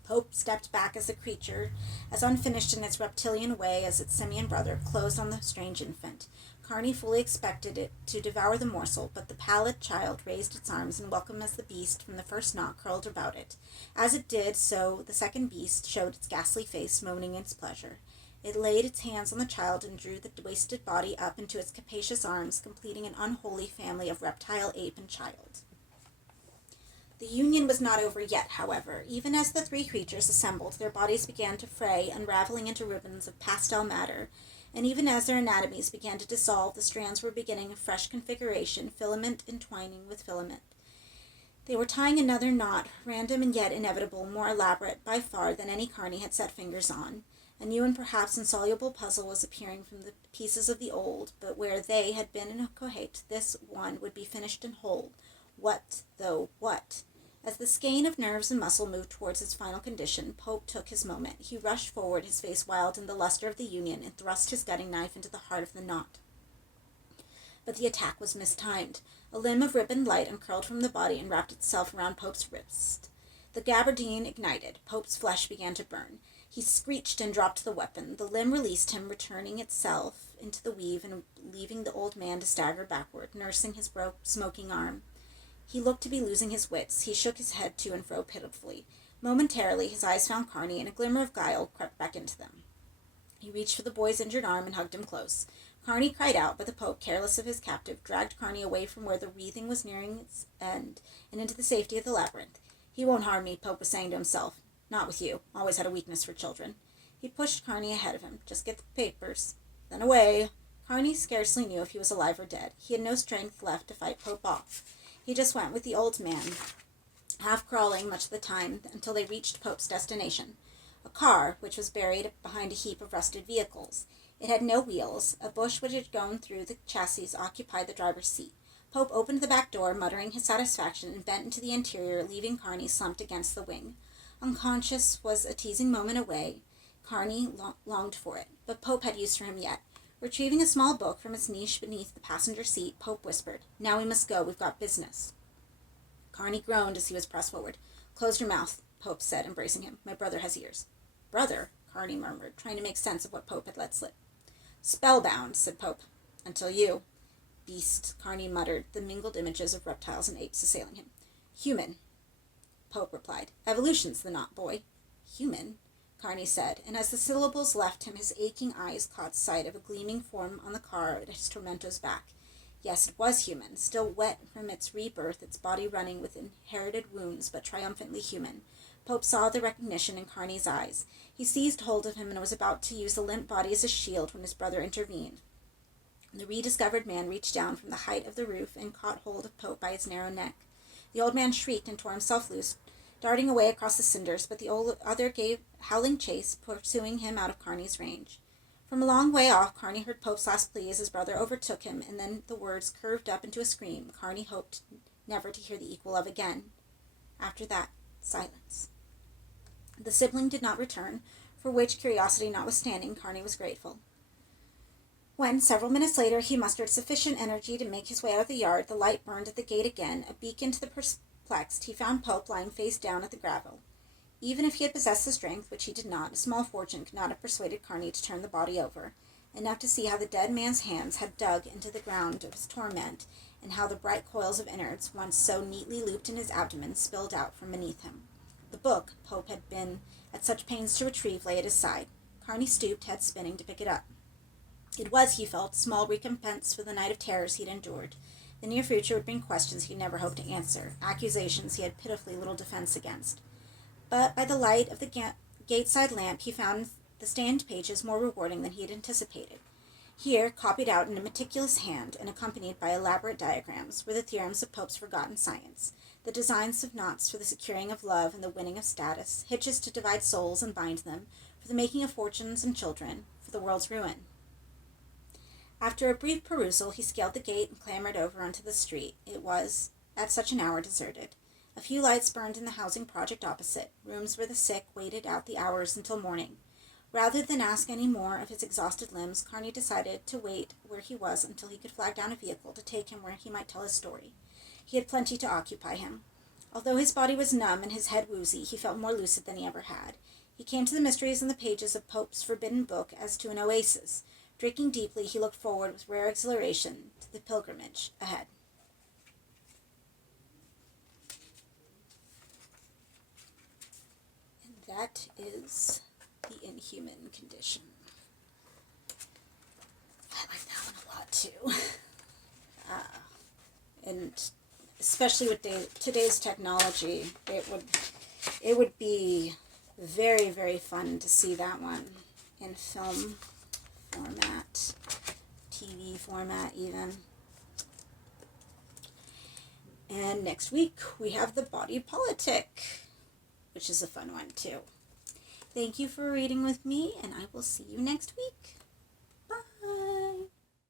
Pope stepped back as the creature, as unfinished in its reptilian way as its simian brother, closed on the strange infant. Carney fully expected it to devour the morsel, but the pallid child raised its arms in welcome as the beast from the first knot curled about it. As it did so, the second beast showed its ghastly face, moaning its pleasure. It laid its hands on the child and drew the wasted body up into its capacious arms, completing an unholy family of reptile, ape, and child. The union was not over yet, however. Even as the 3 creatures assembled, their bodies began to fray, unraveling into ribbons of pastel matter, and even as their anatomies began to dissolve, the strands were beginning a fresh configuration, filament entwining with filament. They were tying another knot, random and yet inevitable, more elaborate by far than any Carney had set fingers on. A new and perhaps insoluble puzzle was appearing from the pieces of the old, but where they had been incoherent, this one would be finished and whole. What, though, what? As the skein of nerves and muscle moved towards its final condition, Pope took his moment. He rushed forward, his face wild in the luster of the union, and thrust his gutting knife into the heart of the knot. But the attack was mistimed. A limb of ribboned light uncurled from the body and wrapped itself around Pope's wrist. The gabardine ignited. Pope's flesh began to burn. He screeched and dropped the weapon. The limb released him, returning itself into the weave and leaving the old man to stagger backward, nursing his smoking arm. He looked to be losing his wits. He shook his head to and fro pitifully. Momentarily, his eyes found Carney, and a glimmer of guile crept back into them. He reached for the boy's injured arm and hugged him close. Carney cried out, but the Pope, careless of his captive, dragged Carney away from where the wreathing was nearing its end and into the safety of the labyrinth. "He won't harm me," Pope was saying to himself. "Not with you. Always had a weakness for children." He pushed Carney ahead of him. "Just get the papers. Then away." Carney scarcely knew if he was alive or dead. He had no strength left to fight Pope off. He just went with the old man, half crawling much of the time, until they reached Pope's destination, a car which was buried behind a heap of rusted vehicles. It had no wheels. A bush which had gone through the chassis occupied the driver's seat. Pope opened the back door, muttering his satisfaction, and bent into the interior, leaving Carney slumped against the wing. Unconscious was a teasing moment away. Carney longed for it, but Pope had use for him yet. Retrieving a small book from its niche beneath the passenger seat, Pope whispered, "Now we must go. We've got business." Carney groaned as he was pressed forward. "Close your mouth," Pope said, embracing him. "My brother has ears." "Brother?" Carney murmured, trying to make sense of what Pope had let slip. "Spellbound," said Pope. "Until you." "Beast," Carney muttered, the mingled images of reptiles and apes assailing him. "Human," Pope replied. "Evolution's the knot, boy." "Human?" Carney said, and as the syllables left him, his aching eyes caught sight of a gleaming form on the car at his tormentor's back. Yes, it was human, still wet from its rebirth, its body running with inherited wounds, but triumphantly human. Pope saw the recognition in Carney's eyes. He seized hold of him and was about to use the limp body as a shield when his brother intervened. The rediscovered man reached down from the height of the roof and caught hold of Pope by its narrow neck. The old man shrieked and tore himself loose, darting away across the cinders, but the other gave howling chase, pursuing him out of Carney's range. From a long way off, Carney heard Pope's last plea as his brother overtook him, and then the words curved up into a scream Carney hoped never to hear the equal of again. After that, silence. The sibling did not return, for which, curiosity notwithstanding, Carney was grateful. When, several minutes later, he mustered sufficient energy to make his way out of the yard, the light burned at the gate again, a beacon to the perplexed. He found Pope lying face down at the gravel. Even if he had possessed the strength, which he did not, a small fortune could not have persuaded Carney to turn the body over, enough to see how the dead man's hands had dug into the ground of his torment, and how the bright coils of innards, once so neatly looped in his abdomen, spilled out from beneath him. The book Pope had been at such pains to retrieve lay at his side. Carney stooped, head spinning, to pick it up. It was, he felt, small recompense for the night of terrors he had endured. The near future would bring questions he had never hoped to answer, accusations he had pitifully little defense against. But by the light of the gate-side lamp he found the stained pages more rewarding than he had anticipated. Here, copied out in a meticulous hand and accompanied by elaborate diagrams, were the theorems of Pope's forgotten science, the designs of knots for the securing of love and the winning of status, hitches to divide souls and bind them, for the making of fortunes and children, for the world's ruin. After a brief perusal, he scaled the gate and clambered over onto the street. It was, at such an hour, deserted. A few lights burned in the housing project opposite, rooms where the sick waited out the hours until morning. Rather than ask any more of his exhausted limbs, Carney decided to wait where he was until he could flag down a vehicle to take him where he might tell his story. He had plenty to occupy him. Although his body was numb and his head woozy, he felt more lucid than he ever had. He came to the mysteries in the pages of Pope's forbidden book as to an oasis. Drinking deeply, he looked forward with rare exhilaration to the pilgrimage ahead. And that is The Inhuman Condition. I like that one a lot too. And especially with today's technology, it would be very, very fun to see that one in film format, TV format even. And next week we have The Body Politic, which is a fun one too. Thank you for reading with me, and I will see you next week.